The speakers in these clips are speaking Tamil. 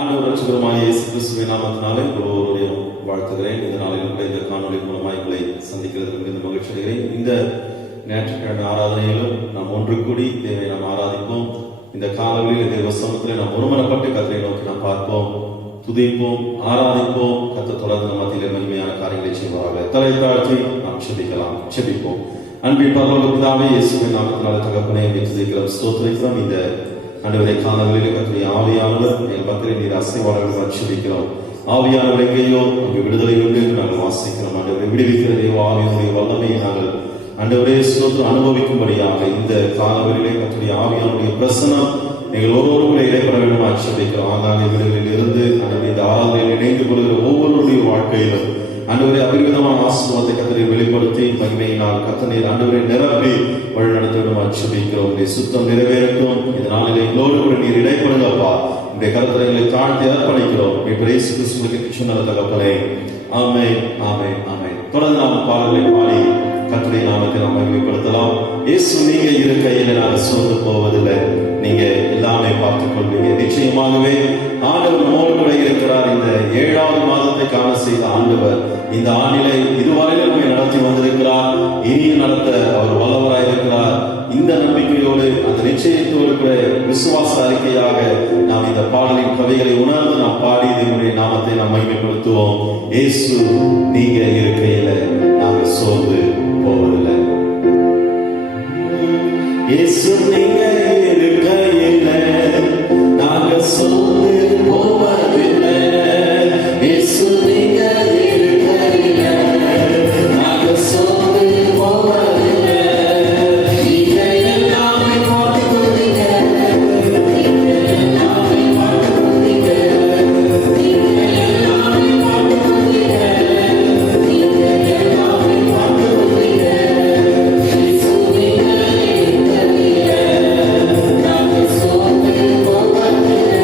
ஆண்டவர் ரட்சகருமாகிய இயேசு கிறிஸ்துவின் நாமத்தினாலே ஒருவரையும் வாழ்த்துகிறேன். இந்த நாளில் இந்த காணொலி மூலமாக உங்களை சந்திக்கிறதுக்கு இந்த மகிழ்ச்சி அடைகிறேன். இந்த ஞாயிற்றுக்கிழமை ஆராதனையிலும் நாம் ஒன்று கூடி தேவை நாம் ஆராதிப்போம். இந்த காணொலியில் தேவ சமூகத்தில் நாம் ஒருமனப்பட்டு கர்த்தரை நோக்கி நாம் பார்ப்போம், துதிப்போம், ஆராதிப்போம். கர்த்தர் தொடர்ந்து நம்ம மத்தியிலே மகிமையான காரியங்களை செய்வார்கள். தலை தாழ்த்தி நாம் செபிப்போம். அன்பின் பரலோக பிதாவே, இயேசுவின் நாமத்தினாலே தகப்பனே துதிக்கிறோம், ஸ்தோத்திரிக்கிறோம். இந்த ஆண்டவரை காணொலியில் கர்த்தருடைய ஆவியானவர் எங்கள் பக்கத்தில் நீர் அசைவாளர்கள் அச்சரிக்கிறோம். ஆவியானவர் எங்கேயோ அங்கு விடுதலை உண்டு என்று நாங்கள் வாசிக்கிறோம். ஆண்டவரை விடுவிக்கிற தேவ ஆவியினுடைய வல்லமையை நாங்கள் ஆண்டவரே ஸ்தோத்திரம் அனுபவிக்கும்படியாக இந்த காணொலியிலே கர்த்தருடைய ஆவியானுடைய பிரசனம் நீங்கள் ஒருவருடைய இடைப்பட வேண்டும் ஆட்சேபிக்கிறோம். ஆங்காங்கே வீடுகளில் இருந்து ஆண்டவரை இந்த ஆராதனையில் இணைந்து கொள்கிற ஒவ்வொருவருடைய வாழ்க்கையிலும் ஆண்டவரே அபிவிதமான ஆசீர்வாதத்தை கர்த்தரை வெளிப்படுத்தி மகிமையினால் கர்த்தர் ஆண்டவரை நிரப்பி வழி நடத்திவிடும் ஆட்சேபிக்கிறோம். சுத்தம் நிறைவேறட்டும். இந்த நாளிலே எங்களோடு கூட நீர் இடைப்படுங்கப்பா. இந்த கருத்தரைகளை தாழ்த்தி அர்ப்பணிக்கிறோம். இயேசு கிறிஸ்துவுக்கு சொன்ன தகப்பனே, ஆமென், ஆமென், ஆமென். தொடர்ந்து நாம் பாடல்களை பாடி கர்த்தருடைய நாமத்தை நாம் மகிமைப்படுத்தலாம். இயேசு நீங்க இருக்கையில் நாங்கள் சோர்ந்து போவதில்லை, நீங்க எல்லாமே பார்த்துக் கொள்வீங்க. நிச்சயமாகவே ஆண்டவர் நம்மோடு கூட இருக்கிறார். இந்த 7வது மாதத்தை காண செய்த ஆண்டவர் இந்த ஆண்டிலே இதுவரையிலும் நம்மை நடத்தி வந்திருக்கிறார். இனியும் நடத்த அவர் வல்லவராயிருக்கிறார். இந்த நம்பிக்கையோடு அந்த நிச்சயத்தோடு கூட விசுவாச அறிக்கையாக நாம் இந்த பாடலின் கதைகளை உணர்ந்து நாம் பாடி தேவனுடைய நாமத்தை நாம் மகிமைப்படுத்துவோம். இயேசு நீங்க இருக்கையில நாங்க சோர்ந்து போவதில்லை. இயேசு நீங்க இருக்கையில நாங்க சோர்ந்து போவதில்லை. இயேசு நீங்க இருக்கையில நாங்க சோர்ந்து போவதில்லை. நீங்க எல்லாமே பார்த்துக்கொள்வீங்க, நீங்க எல்லாமே பார்த்துக்கொள்வீங்க, நீங்க எல்லாமே பார்த்துக்கொள்வீங்க, நீங்க எல்லாமே பார்த்துக்கொள்வீங்க. இயேசு நீங்க இருக்கையில நாங்க சோர்ந்து போவதில்லை.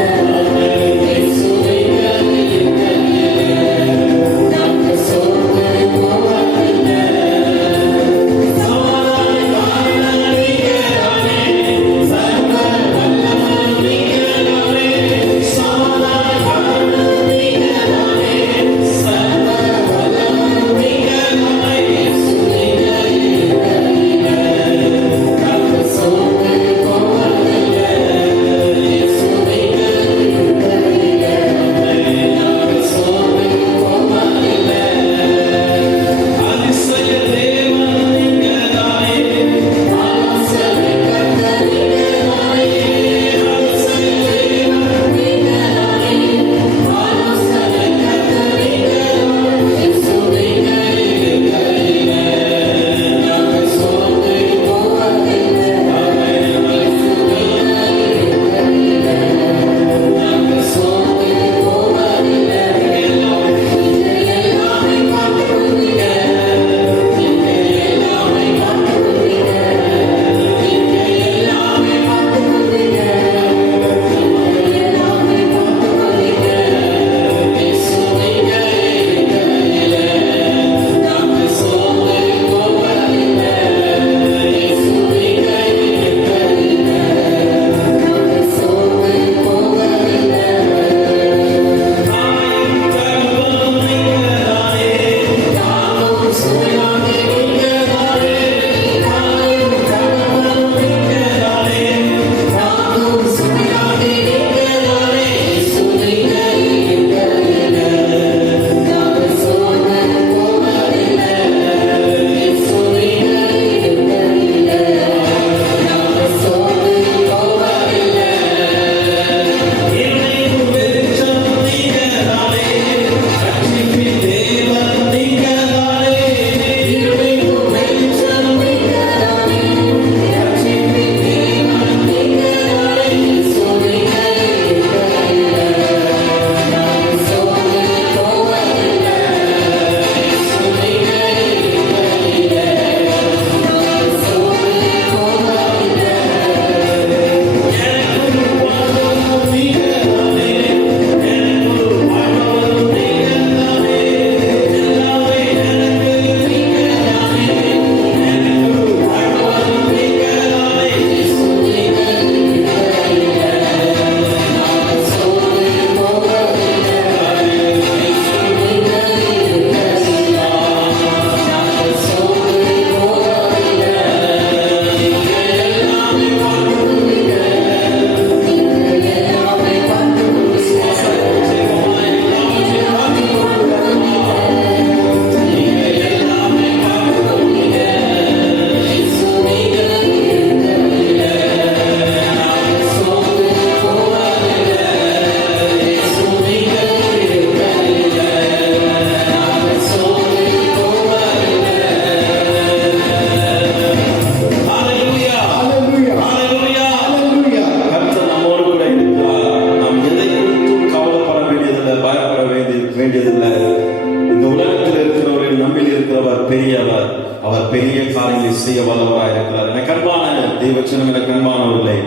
செய்ய வல்லவராய் இருக்கிறார். எனக்கு அன்பான தெய்வச்சனம், எனக்கு அன்பானவர்களே,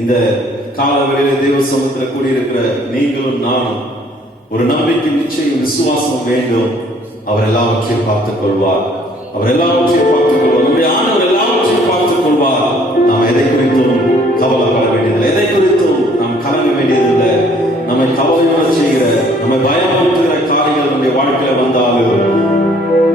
இந்த காலவெளியில தெய்வ சமூகத்தில் கூடியிருக்கிற நீங்களும் நானும் ஒரு நம்பிக்கை, நிச்சயம், விசுவாசம் வேண்டும். அவர் எல்லாவற்றையும் பார்த்துக் கொள்வார். அவர் எல்லாவற்றையும் பார்த்துக் கொள்வார். நம்முடைய ஆண்டவர் எல்லாவற்றையும் பார்த்துக் கொள்வார். நாம் எதை குறித்தும் கவலைப்பட வேண்டியதில்லை, எதை குறித்தும் நாம் கலங்க வேண்டியதில்லை. நம்மை கவலையோட செய்கிற, நம்மை பயமுறுத்துகிற காரியங்கள் நம்முடைய வாழ்க்கையில வந்தாலும்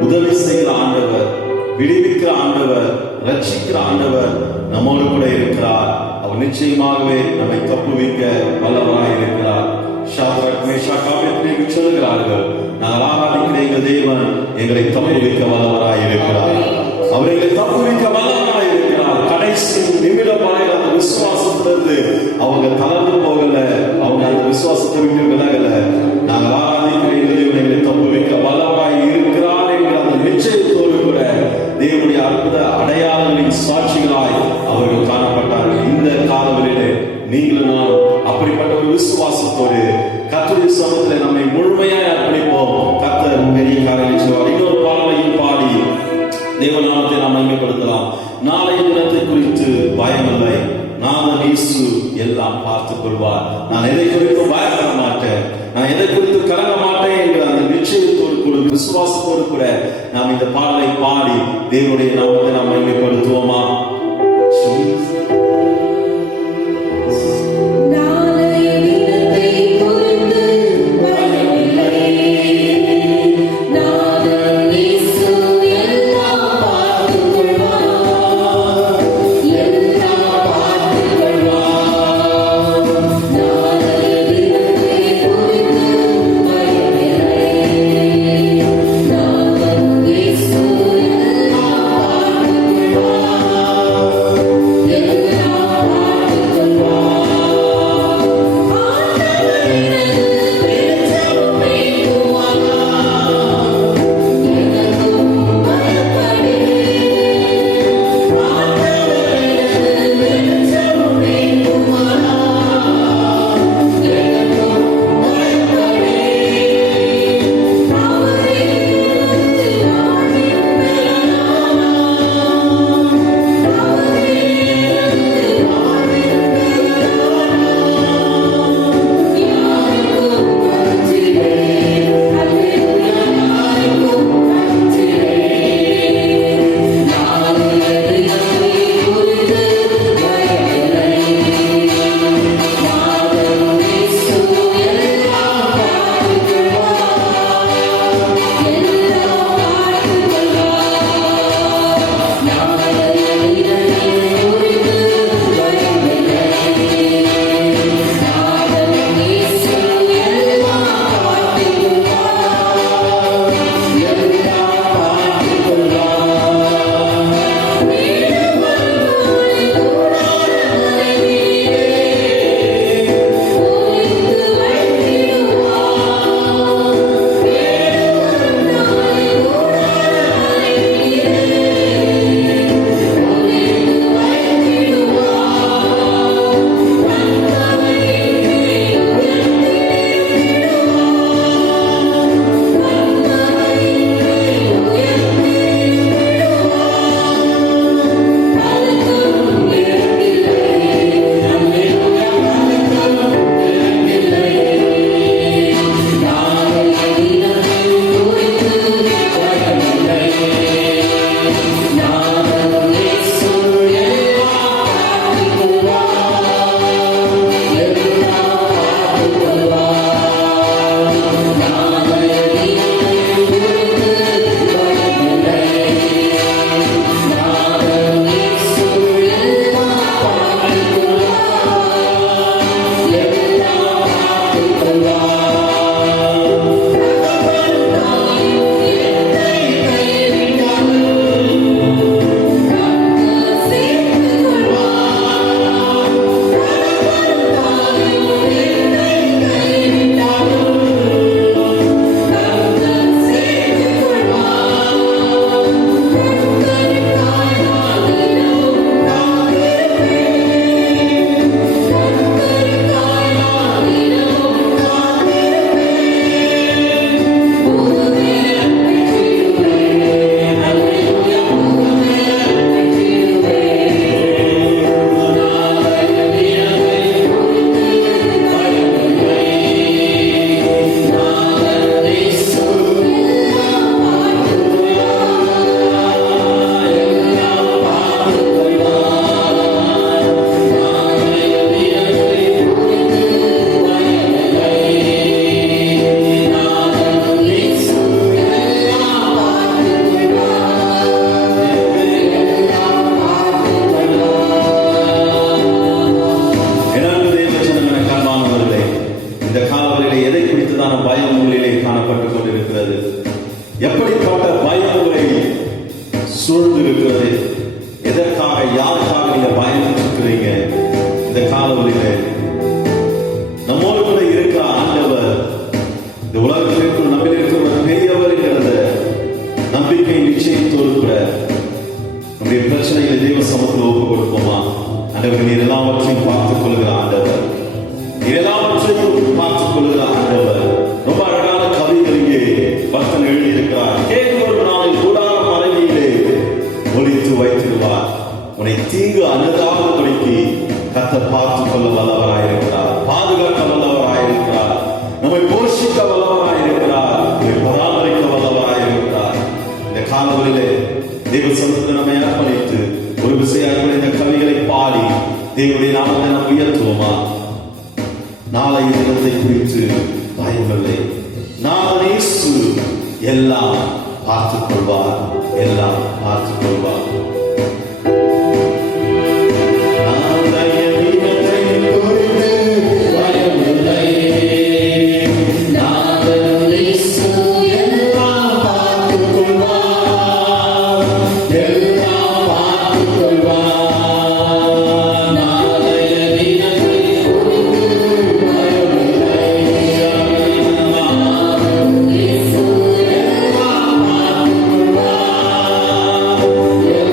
உதவி செய்கிற ஆண்டவர், விடுவிக்கிற ஆண்டவர், ரட்சிக்கிற ஆண்டவர் நம்மோடு கூட இருக்கிறார். அவர் நிச்சயமாகவே நம்மை தப்புவிக்க வல்லவராய் இருக்கிறார். ஷாத்ராக், மேஷாக், ஆபேத்நேகோ சொல்கிறார்கள், நாங்கள் ஆராதிக்கிற எங்கள் தேவன் எங்களை தப்புவிக்க வல்லவராய் இருக்கிறார். அவர் எங்களை தப்புவிக்க வல்லவராய் இருக்கிறார். கடைசி நிமிடம் வரை அந்த விசுவாசத்திலிருந்து அவங்க தளர்ந்து போகல, அவங்க அந்த விசுவாசத்தை விட்டு விலகல. நாங்கள் ஆராதிக்கிற எங்கள் தேவன் எங்களை தப்புவிக்க வல்லவராய் இருக்கிறார் என்கிற அந்த நிச்சயத்தோடு கூட தேவனுடைய அற்புத அடையாளங்களின் சாட்சிகளாய் அவர்கள் காணப்பட்டார்கள். இந்த காலவெளியிலே நீங்களும் நானும் அப்படிப்பட்ட ஒரு விசுவாசத்தோடு கர்த்தருடைய சமூகத்தில் நம்மை முழுமையாய் அர்ப்பணிப்போம். கர்த்தர் பெரிய காரியங்களை செய்வார். இன்னொரு பாடலையும் பாடி தேவநாமத்தை நாம் மகிமைப்படுத்தலாம். நாளைய தினத்தை குறித்து பயமில்லை, நான் இயேசு எல்லாம் பார்த்துக் கொள்வார். நான் எதை குறித்து பயப்பட மாட்டேன், நான் எதை குறித்து கலங்க மாட்டேன் என்கிற அந்த நிச்சயத்தோடு கூட, விசுவாசத்தோடு கூட நாம் இந்த பாடலை பாடி தேவனுடைய நாமத்தை நாம் மகிமைப்படுத்துவோமா? காலங்களிலே எதை குறித்துதான பயம் உங்களிலே காணப்பட்டுக் கொண்டிருக்கிறது? எப்படிப்பட்ட பயம் உங்களை சூழ்ந்திருக்கிறது? எதற்காக, யாருக்காக நீங்க பயம் இருக்கிறீங்க? இந்த காலங்களிலே நம்மோடு கூட இருக்கிற ஆண்டவர், இந்த உலகத்திற்குள் நம்மில் இருக்கிறவர் பெரியவர் என்கிறத நம்பிக்கை நிச்சயத்தோடு கூட நம்முடைய பிரச்சனைகளை தெய்வ சமூகத்தில் ஒப்புக் கொடுப்போமா? ஆண்டவர், நீர் எல்லாவற்றையும் பார்த்துக் கொள்கிற ஆண்டவர், நீர் எல்லாவற்றையும் பார்த்துக் கொள்கிற ஆண்டவர். ரொம்ப அழகான கவிகள் இங்கே பக்தன் எழுதியிருக்கிறார். கேட்கும் நாளில் கூடார மறைவிலே ஒளித்து வைத்திருவார். உன்னை தீங்கு அணுகாதபடிக்கு கர்த்தர் பார்த்துக் கொள்ள வல்லவராயிருக்கிறார், பாதுகாக்க வல்லவராயிருக்கிறார், நம்மை போஷிக்க வல்லவராயிருக்கிறார், நம்மை பராமரிக்க வல்லவராயிருக்கிறார். இந்த காலங்களிலே தேவ சமூகத்தில் நம்மை அர்ப்பணித்து ஒரு விசையாக இந்த கவிகளை பாடி தேவனுடைய நாமத்தை நாம் உயர்த்துவோமா? நாளைய தினத்தை குறித்து பயமில்லை, நான் இயேசு எல்லாம் பார்த்துக் கொள்வார், எல்லாம் பார்த்துக் கொள்வார். Yeah.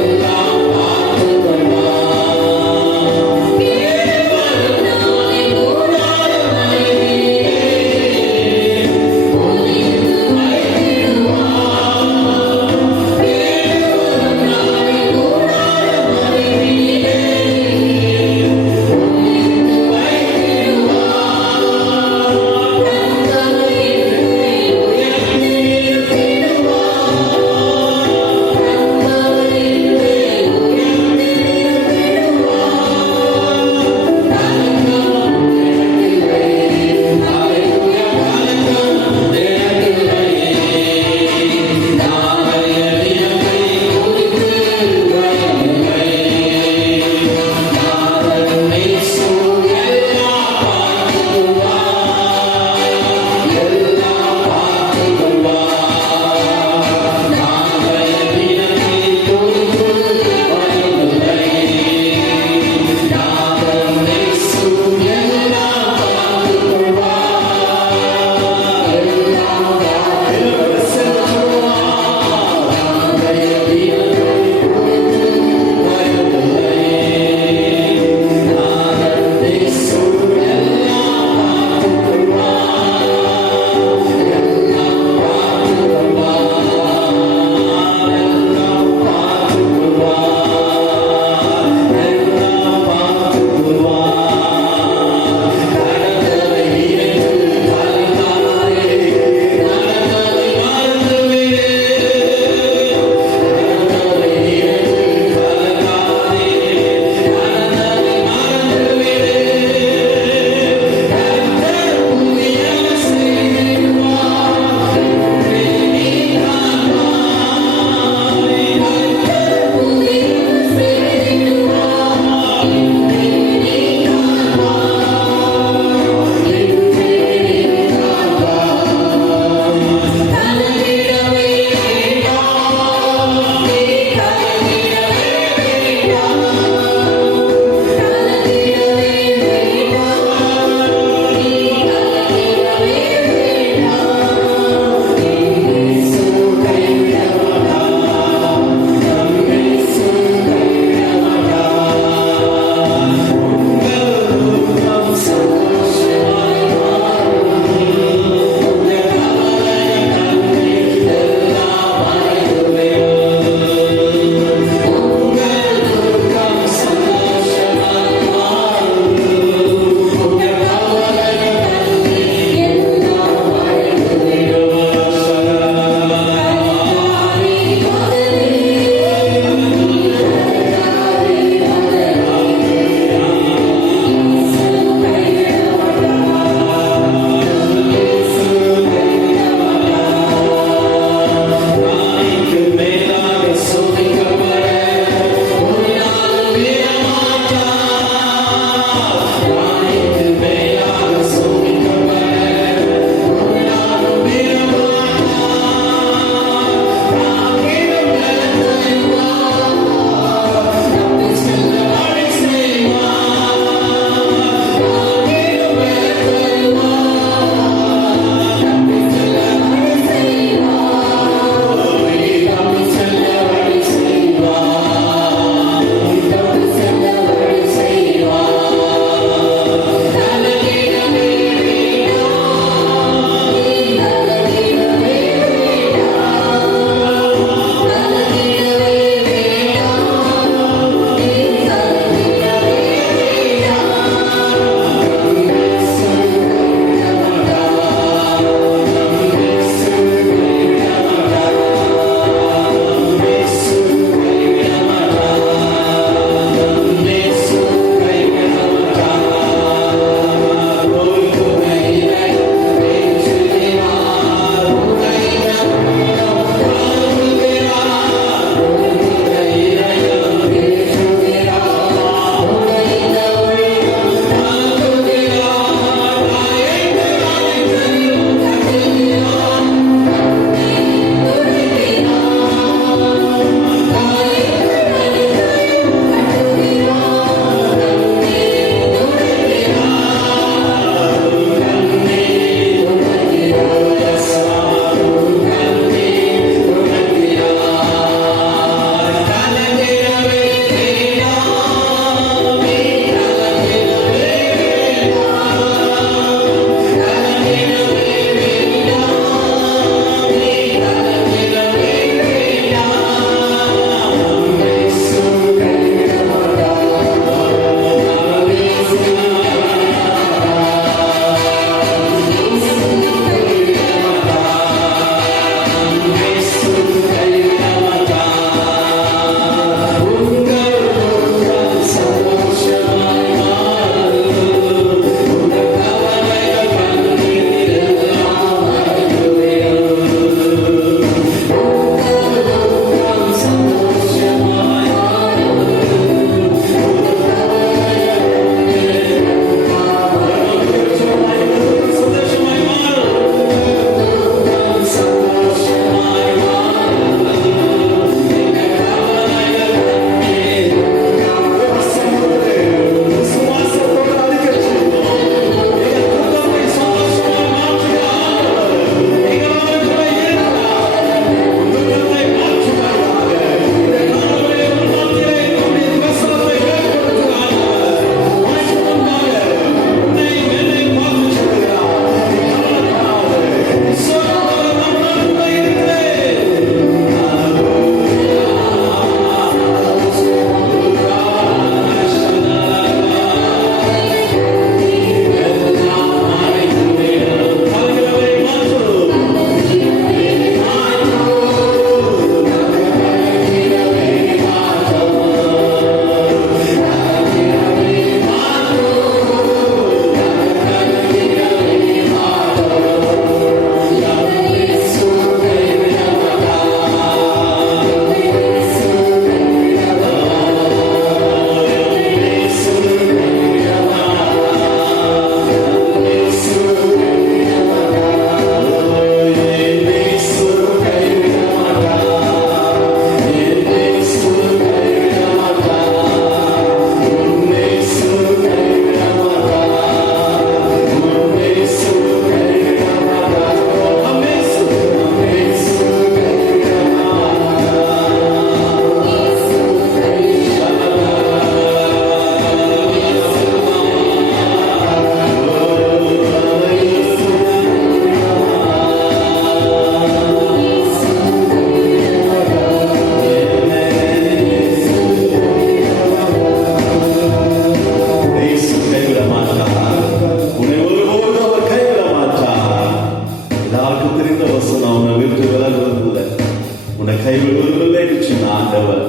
ஆண்டவர்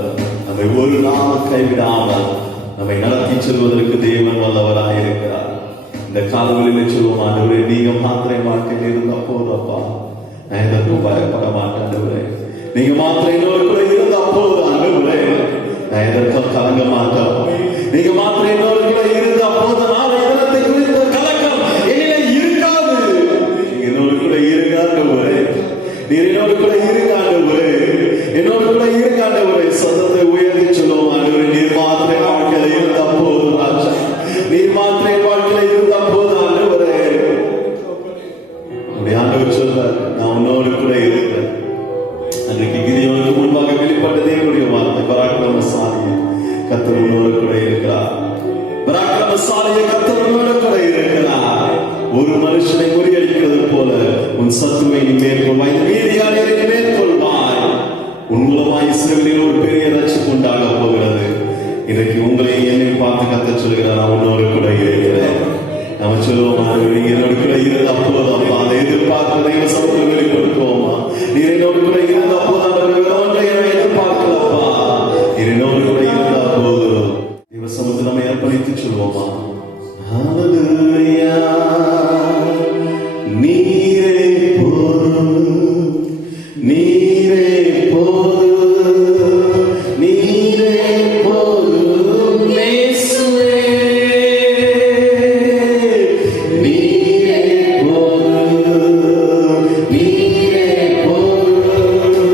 நம்மை ஒரு நாள் கைவிடாமல் நம்மை நடத்தி செல்வதற்கு தேவன் வல்லவராக இருக்கிறார். இந்த காலங்களிலே சொல்லுவோம், ஆண்டவரே நீங்க மாத்திரை வாழ்க்கையில் இருந்த போதப்பா நான் எதற்கும் பயப்பட மாட்டேன். ஆண்டவரே நீங்க மாத்திரை என்னோடு கூட இருந்த அப்போது ஆண்டவரே நான் எதற்கும் கலங்க மாட்டோம். நீங்க மாத்திரை என்னோடு கூட இருந்த அப்போது நாளை தினத்தை குறித்த கலக்கம் என்னிலே இருக்காது. நீங்க என்னோடு கூட இருக்காண்டவரே, நீர் என்னோடு கூட இருக்காண்டவரே, என்னோடு கூட இருக்காண்டவரே. சத்தத்தை உயர்த்தி சொல்லுவோம், ஆண்டவரே நீர் மாத்திரை வாழ்க்கையில இருந்த அப்போது ராஜா, நீர் மாத்திரை வாழ்க்கையில இருந்த அப்போது ஆண்டவரே ஆண்டவர் சொல்றார் நான் உன்னோடு கூட இருக்கிறேன். அன்றைக்கு கிதியோனுக்கு முன்பாக வெளிப்பட்ட தேவனுடைய வார்த்தை, பராக்கிரமசாலியே கர்த்தர் உன்னோடு கூட இருக்கிறார். பராக்கிரமசாலியே கர்த்தர் உன்னோடு கூட இருக்கிறார். ஒரு மனுஷனை முறியடிக்கிறது போல உன் சத்துருவை நீ மேற்கொள்வாய், மீதியானவரை நீ மேற்கொள்வாய். உன் மூலமாய் இஸ்ரவேலில் ஒரு பெரிய ரட்சிப்பு உண்டாக போகிறது. இன்றைக்கு உங்களை என்னை பார்த்து கர்த்தர் சொல்கிறார் நான் உன்னோடு கூட இருக்கிறேன். நம்ம சொல்லுவோமா, நீங்க என்னோடு கூட இருந்த அப்போது அப்பா அதை எதிர்பார்க்க தெய்வ சமூகத்தில் வெளிப்படுத்துவோமா, நீர் என்னோடு கூட இருந்த அப்போது ஒன்றை எதிர்பார்க்கலப்பா, நீர் என்னோடு கூட இருந்த அப்போது தெய்வ சமூகத்தில் நம்ம ஏற்படுத்தி சொல்லுவோமா, ஹல்லேலூயா நீரே போதும், நீரே போதும், நீரே போதும் இயேசுவே. நீரே போதும், நீரே போதும்,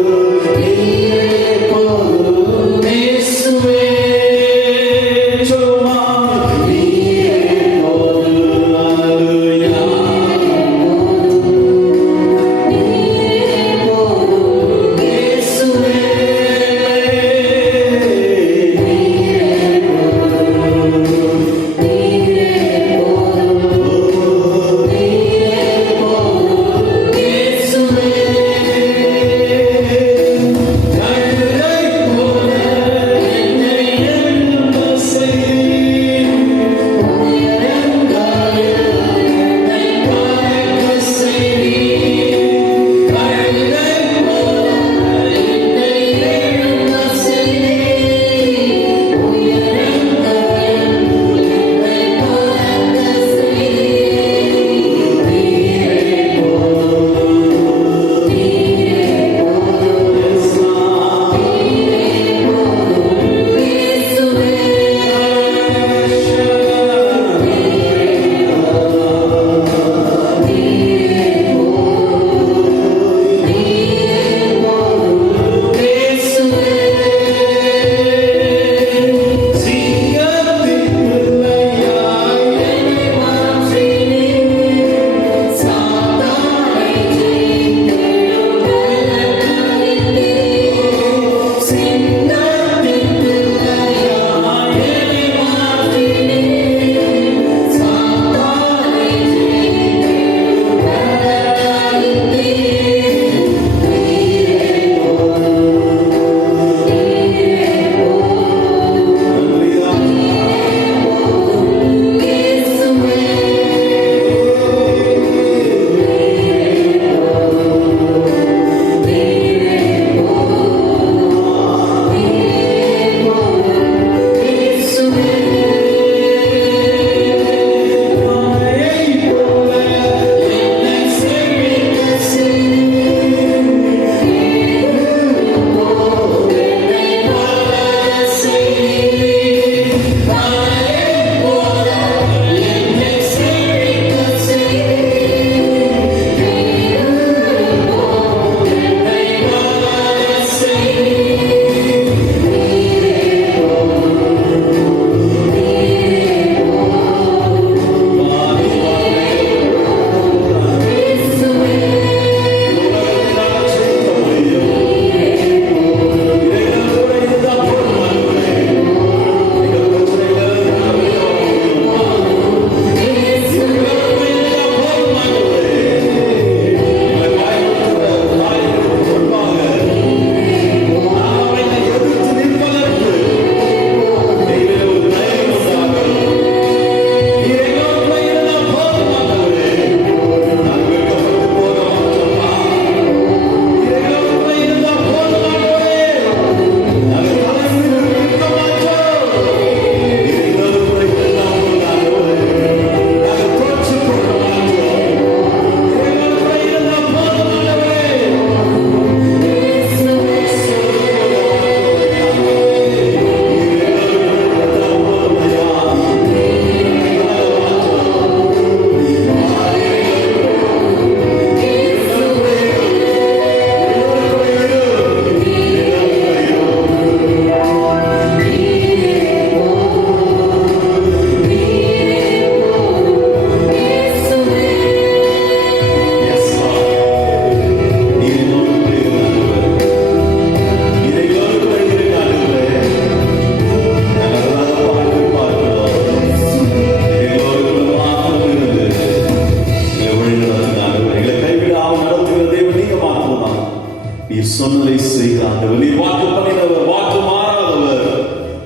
சொன்னதை செய்கிற ஆண்டவர், நீ வாக்கு பண்ணினவர், வாக்கு மாறாதவர்,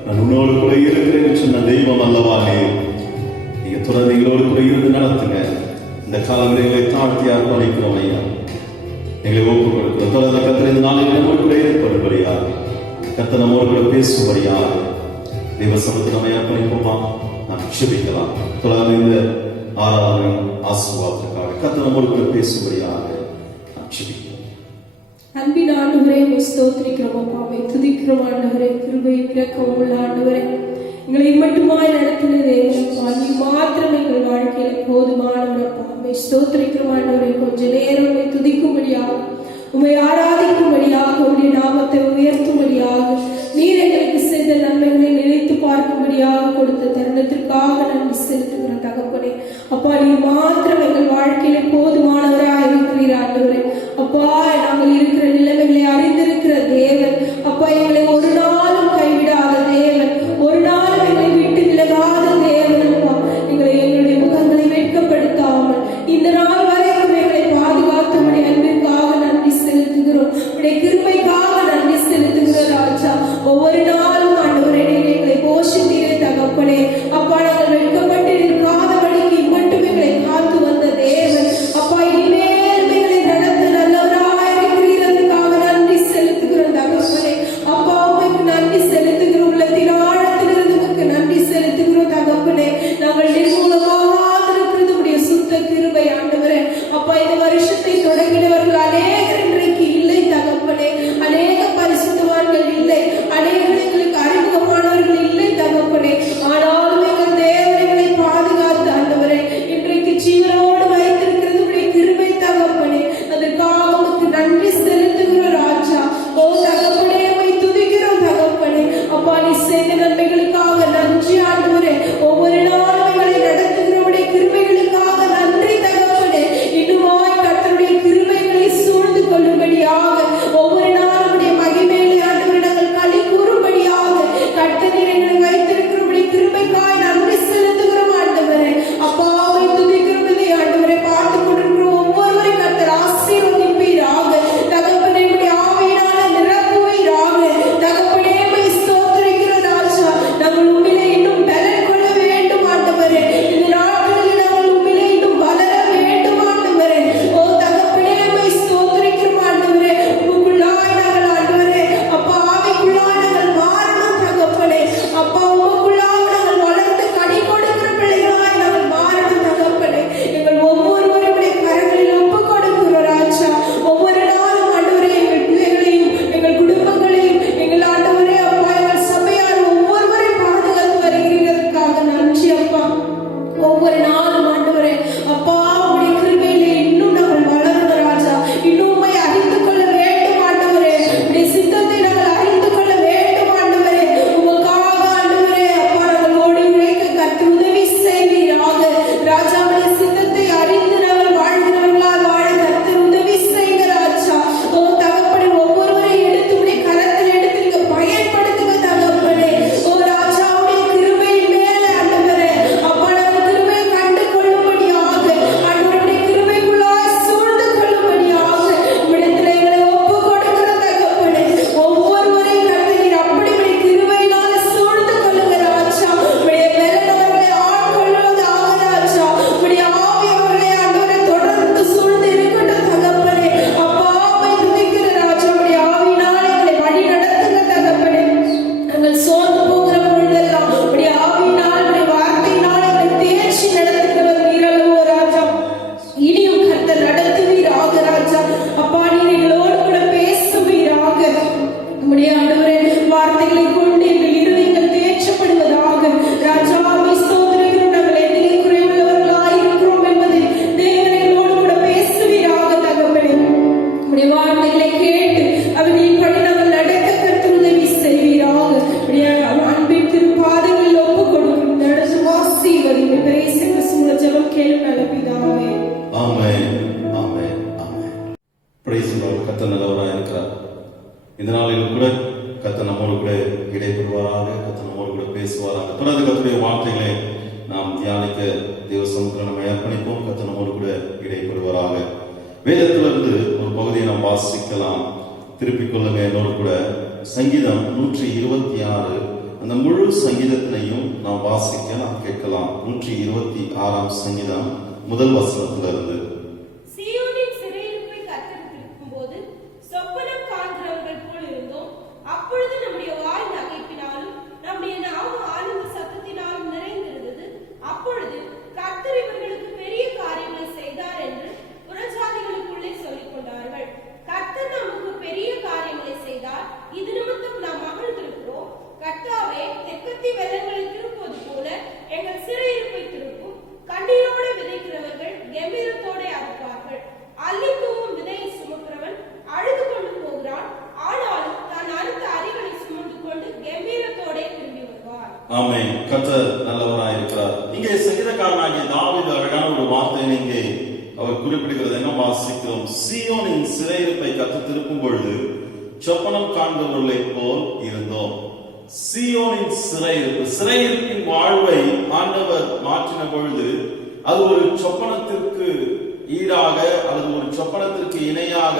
நான் உன்னோடு கூட இருக்கிறேன் சொன்ன தெய்வம் அல்லவா நீங்க தொடர்ந்து எங்களோடு கூட இருந்து நடத்துங்க. இந்த காலங்களில் எங்களை தாழ்த்தி அர்ப்பணிக்கிறோம் ஐயா, எங்களை ஒப்புக் கொடுக்கிறோம். தொடர்ந்து கர்த்தர் இந்த நாளில் நம்மோடு கூட ஏற்படும்படியாக, கர்த்தர் நம்மோடு கூட பேசும்படியாக தெய்வ சமூகத்தை நம்ம அர்ப்பணிப்போமா? நாம் ஜெபிக்கலாம். தொடர்ந்து இந்த ஆராதனை ஆசீர்வாதத்திற்காக கர்த்தர் நம்மோடு கூட பேசும்படியாக நாம் ஜெபிப்போம். அன்பின் ஆண்டவரே, ஸ்தோத்திரிக்கிறோம் அப்பா, துதிக்கிறோம் ஆண்டவரே. கிருபை இரக்கம் உள்ள ஆண்டவரே, எங்களை மட்டுமாய் நடத்தின தேவன், நீ மாத்திரம் எங்கள் வாழ்க்கையில போதுமானவர் அப்பா. ஸ்தோத்திரிக்கிறோம் ஆண்டவரே. கொஞ்ச நேரம் உம்மை துதிக்கும்படியாக, உம்மை ஆராதிக்கும்படியாக, உம்முடைய நாமத்தை உயர்த்தும்படியாக, நீர் எங்களுக்கு செய்த நன்மைகளை நினைத்து பார்க்கும்படியாக கொடுத்த தருணத்திற்காக நன்றி செலுத்துகிற தகப்பனே. அப்பா, நீ மாத்திரம் எங்கள் வாழ்க்கையில போதுமானவராக இருக்கிறீர் ஆண்டவரே. அப்பா, நாங்கள் இருக்கிற நிலைமைகளை அறிந்திருக்கிற தேவன் அப்பா, எங்களை ஒரு நாளும் கைவிடாத தேவன், ஒரு நாளும் எங்களை விட்டு விலகாத தேவன் அப்பா. எங்களுடைய முகங்களை வெட்கப்படுத்தாமல் இந்த நாள் வரைக்கும் எங்களை பாதுகாத்தபடி அன்பிற்காக நன்றி செலுத்துகிறோம். உடைய கிருபைக்காக நன்றி செலுத்துகிறோம் ராஜா. ஒவ்வொரு நாளும் ஆண்டவரே, எங்களை போஷித்தீரே தகப்பனே. அப்பா, நாங்கள் வெட்கப்பட்டு இருக்காதபடிக்கு மட்டும் எங்களை காத்து வந்த தேவன் அப்பா, இனிமேல் நடத்த நல்லவராக இருக்கிறதற்காக நன்றி செலுத்துகிறோம் தகப்பனே. அப்பா, உமக்கு நன்றி செலுத்துகிறோம். உள்ளத்தின் ஆழத்திலிருந்து உமக்கு நன்றி செலுத்துகிறோம் தகப்பனே. நாங்கள் நிர்மூலமாக இருக்கிறது உடைய சுத்த கிருபை ஆண்டவரே. அப்பா, இந்த வருஷத்தை தொடங்கினவர்கள் அநேகர் இன்றைக்கு இல்லை தகப்பனே. அநேக பரிசுத்தவான்கள் இல்லை, அநேகர் எங்களுக்கு அறிமுகமானவர்கள் இல்லை தகப்பனே. ஆனாலும் எங்கள் தேவனை பாதுகாத்து ஆண்டவரே, இன்றைக்கு ஜீவனோடு வைத்திருக்கிறது உடைய கிருபை தகப்பனே. அதற்காக உமக்கு நன்றி செலுத்துகிறோம் ராஜா. ஓ தகப்பனே, உம்மை துதிக்கிறோம் தகப்பனே. அப்பா, நீ செய்த நன்மைகளுக்காக நன்றி ஆண்டவரே. ஒவ்வொரு நாளும் எங்களை நடத்துகிற உடைய கிருபைகளுக்காக நன்றி தகப்பனே. இன்னுமாய் கர்த்தருடைய கிருபைகளை சூழ்ந்து கொள்ளும்படியாக, ஒவ்வொரு நாளும் உடைய மகிமையிலே ஆண்டவரே நாங்கள் களி கூறும்படியாக கர்த்தர் எங்களை வைத்திருக்கிற உடைய கிருபைக்காய் நன்றி செலுத்துகிறோம் ஆண்டவரே. அப்பா, உம்மை துதிக்கிறோம் ஆண்டவரே. பார்த்து கொண்டிருக்கிற ஒவ்வொருவரையும் கர்த்தர் ஆசீர்வதிப்பீராக தகப்பனே. உடைய ஆவியினால நிரப்புவீராக தகப்பனே. உம்மை ஸ்தோத்திரிக்கிறோம் ராஜா. நாங்கள் உம்மிலே இன்னும் பலன் கொள்ள வேண்டும் ஆண்டவரே. இந்த நாட்களில் நாங்கள் உம்மிலே இன்னும் வளர வேண்டும் ஆண்டவரே. ஓ தகப்பனே, உம்மை ஸ்தோத்திரிக்கிறோம் ஆண்டவரே. உமக்குள்ளாய் நாங்கள் ஆண்டவரே அப்பா, ஆவிக்குள்ளாய் நாங்கள் மாறணும் தகப்பனே. அப்பா, உமக்குள்ளாய் நாங்கள் வளர்ந்து கனி கொடுக்கிற பிள்ளைகளாய் நாங்கள் மாறணும் தகப்பனே. எங்கள் ஒவ்வொருவருடைய கரங்களில் ஒப்புக் கொடுக்கிறோம் ராஜா. ஒவ்வொரு நாளும் ஆண்டவரே, எங்கள் பிள்ளைகளையும் எங்கள் குடும்பங்களையும் எங்கள் ஆண்டவரே அப்பா, எங்கள் சபையார் ஒவ்வொருவரையும் பாதுகாத்து வருகிறதற்காக நன்றி அப்பா. ஒவ்வொரு நாளும் ஆண்டவரே அப்பா, உம்முடைய கிருபையிலே இன்னும் நாங்கள் வளரணும் ராஜா. இன்னும் உம்மை அறிந்து கொள்ள வேண்டும் ஆண்டவரே. உம்முடைய சித்தத்தை நாங்கள் அறிந்து கொள்ள வேண்டும் ஆண்டவரே. உமக்காக ஆண்டவரே அப்பா, நாங்கள் ஓடி உழைக்க கர்த்தர் உதவி செய்வீராக ராஜா. உம்முடைய சித்தத்தை அறிந்து நாங்கள் வாழ்கிறவர்களால் வாழ கர்த்தர் உதவி செய்க ராஜா. ஓ தகப்பனே, ஒவ்வொருவரையும் எடுத்து உம்முடைய கரத்தில் எடுத்து நீங்க பயன்படுத்துங்க தகப்பனே. ஓ ராஜா, உம்முடைய கிருபையின் மேல ஆண்டவரே அப்பா, நாங்கள் கிருபையை கண்டு கொள்ளும்படியாக ஆண்டவருடைய கிருபைக்குள்ளாய் சூழ்ந்து கொள்ளும்படியாக உம்மிடத்தில் எங்களை ஒப்புக் கொடுக்கிற தகப்பனே. ஒவ்வொருவரையும் கர்த்தர் அப்படி உம்முடைய கிருபையினால சூழ்ந்து கொள்ளுங்க ராஜா. உம்முடைய பலன் அவர்களை ஆட்கொள்வதாக ராஜா. உம்முடைய ஆவி அவர்களை ஆண்டவரை தொடர்ந்து சூழ்ந்து இருக்கட்டும் தகப்பனே. அப்பா, உம்மை துதிக்கிற ராஜா. உம்முடைய ஆவியினால் எங்களை வழி நடத்துங்க தகப்பனே. நாங்கள் சோர்ந்து போகிற பொழுதெல்லாம் உம்முடைய ஆவியினால் உம்முடைய வார்த்தையினால் எங்களை தேர்ச்சி நடத்துகிறவர் நீரல்லவோ ராஜா. இனியும் கர்த்தர் நடத்துவீராக ராஜா. அப்பா, நீர் எங்களோடு கூட பேசுவீராக. உம்முடைய ஆண்டவரே வார்த்தைகளை கொண்டு எங்கள் இருதயங்கள் தேற்றப்படுவதாக ராஜா. உம்மை ஸ்தோத்திரிக்கிறோம். நாங்கள் எதிலே குறைவுள்ளவர்களாய் இருக்கிறோம் என்பதை தேவன் எங்களோடு கூட பேசுவீராக தகப்பனே. உம்முடைய வார்த்தைகளை கேட்டு அவதின்படி நாங்கள் நடக்க கர்த்தர் உதவி செய்வீராக. உம்முடைய அன்பின் திருப்பாதங்களில் ஒப்புக் கொடுக்கும் நடந்து ஆசீர்வதிங்க. இயேசு கிறிஸ்துவின் ஜெபம் கேளும் நல்ல பிதாவே. Amen, amen, amen. Praise the lord. கர்த்தர் நல்லவராக இருக்கிறார். இந்த நாளிலும் கூட கர்த்தர் நம்மோடு கூட இடைப்படுவாராக, கர்த்தர் நம்மோடு கூட பேசுவாராக. தொடர்ந்து கர்த்தருடைய வார்த்தைகளை நாம் தியானிக்க தேவ சமூகத்தில் நம்ம அர்ப்பணிப்போம். கர்த்தர் நம்மோடு கூட இடைப்படுவாராக. வேதத்திலிருந்து ஒரு பகுதியை நாம் வாசிக்கலாம். திருப்பிக் கொள்ளுங்க என்னோடு கூட. சங்கீதம் 126 அந்த முழு சங்கீதத்தினையும் நாம் வாசிக்க நாம் கேட்கலாம். 126ஆம் சங்கீதம் முதல் வசனத்திலிருந்து. சீயோனின் சிறையிருப்பை கர்த்தர் திருப்பும்போது சொப்பனம் காண்கிறவர்கள் போல் இருந்தோம். அப்பொழுது நம்முடைய வாய் நகைப்பினாலும் நம்முடைய நாவு ஆனந்த சத்தத்தினாலும் நிறைந்திருந்தது. அப்பொழுது கர்த்தர் இவர்களுக்கு பெரிய காரியங்களை செய்தார் என்று புறஜாதிகளுக்குள்ளே சொல்லிக் கொண்டார்கள். கர்த்தர் நமக்கு பெரிய காரியங்களை செய்தார், இது நிமித்தம் நாம் மகிழ்ந்திருக்கிறோம். கர்த்தாவே, தெற்கத்தி வெள்ளங்களை திருப்பது போல எங்கள் சிறையிருப்பை திருப்பும். கண்ணீரோடு விதைக்கிறவர்கள் கம்பீரத்தோட அறுப்பார்கள். அள்ளித்தூவும் விதையை சுமக்கிறவன் அழுது கொண்டு போகிறான், ஆனாலும் தான் அறுத்த அரிகளை சுமந்து கொண்டு கம்பீரத்தோட திரும்பி வருவார். ஆமென். கர்த்தர் நல்லவராயிருக்கிறார். இங்கே சங்கீதக்காரனாகிய தாவீது அழகான ஒரு வார்த்தையை இங்கே அவர் குறிப்பிடுகிறது. என்ன வாசிக்கிறோம்? சீயோனின் சிறையிருப்பை கர்த்தர் திருப்பும் பொழுது சொப்பனம் காண்பவர்களை போல் இருந்தோம். சீயோனின் சிறையிருப்பின் வாழ்வை ஆண்டவர் மாற்றின பொழுது அது ஒரு சொப்பனத்திற்கு ஈடாக அல்லது ஒரு சொப்பனத்திற்கு இணையாக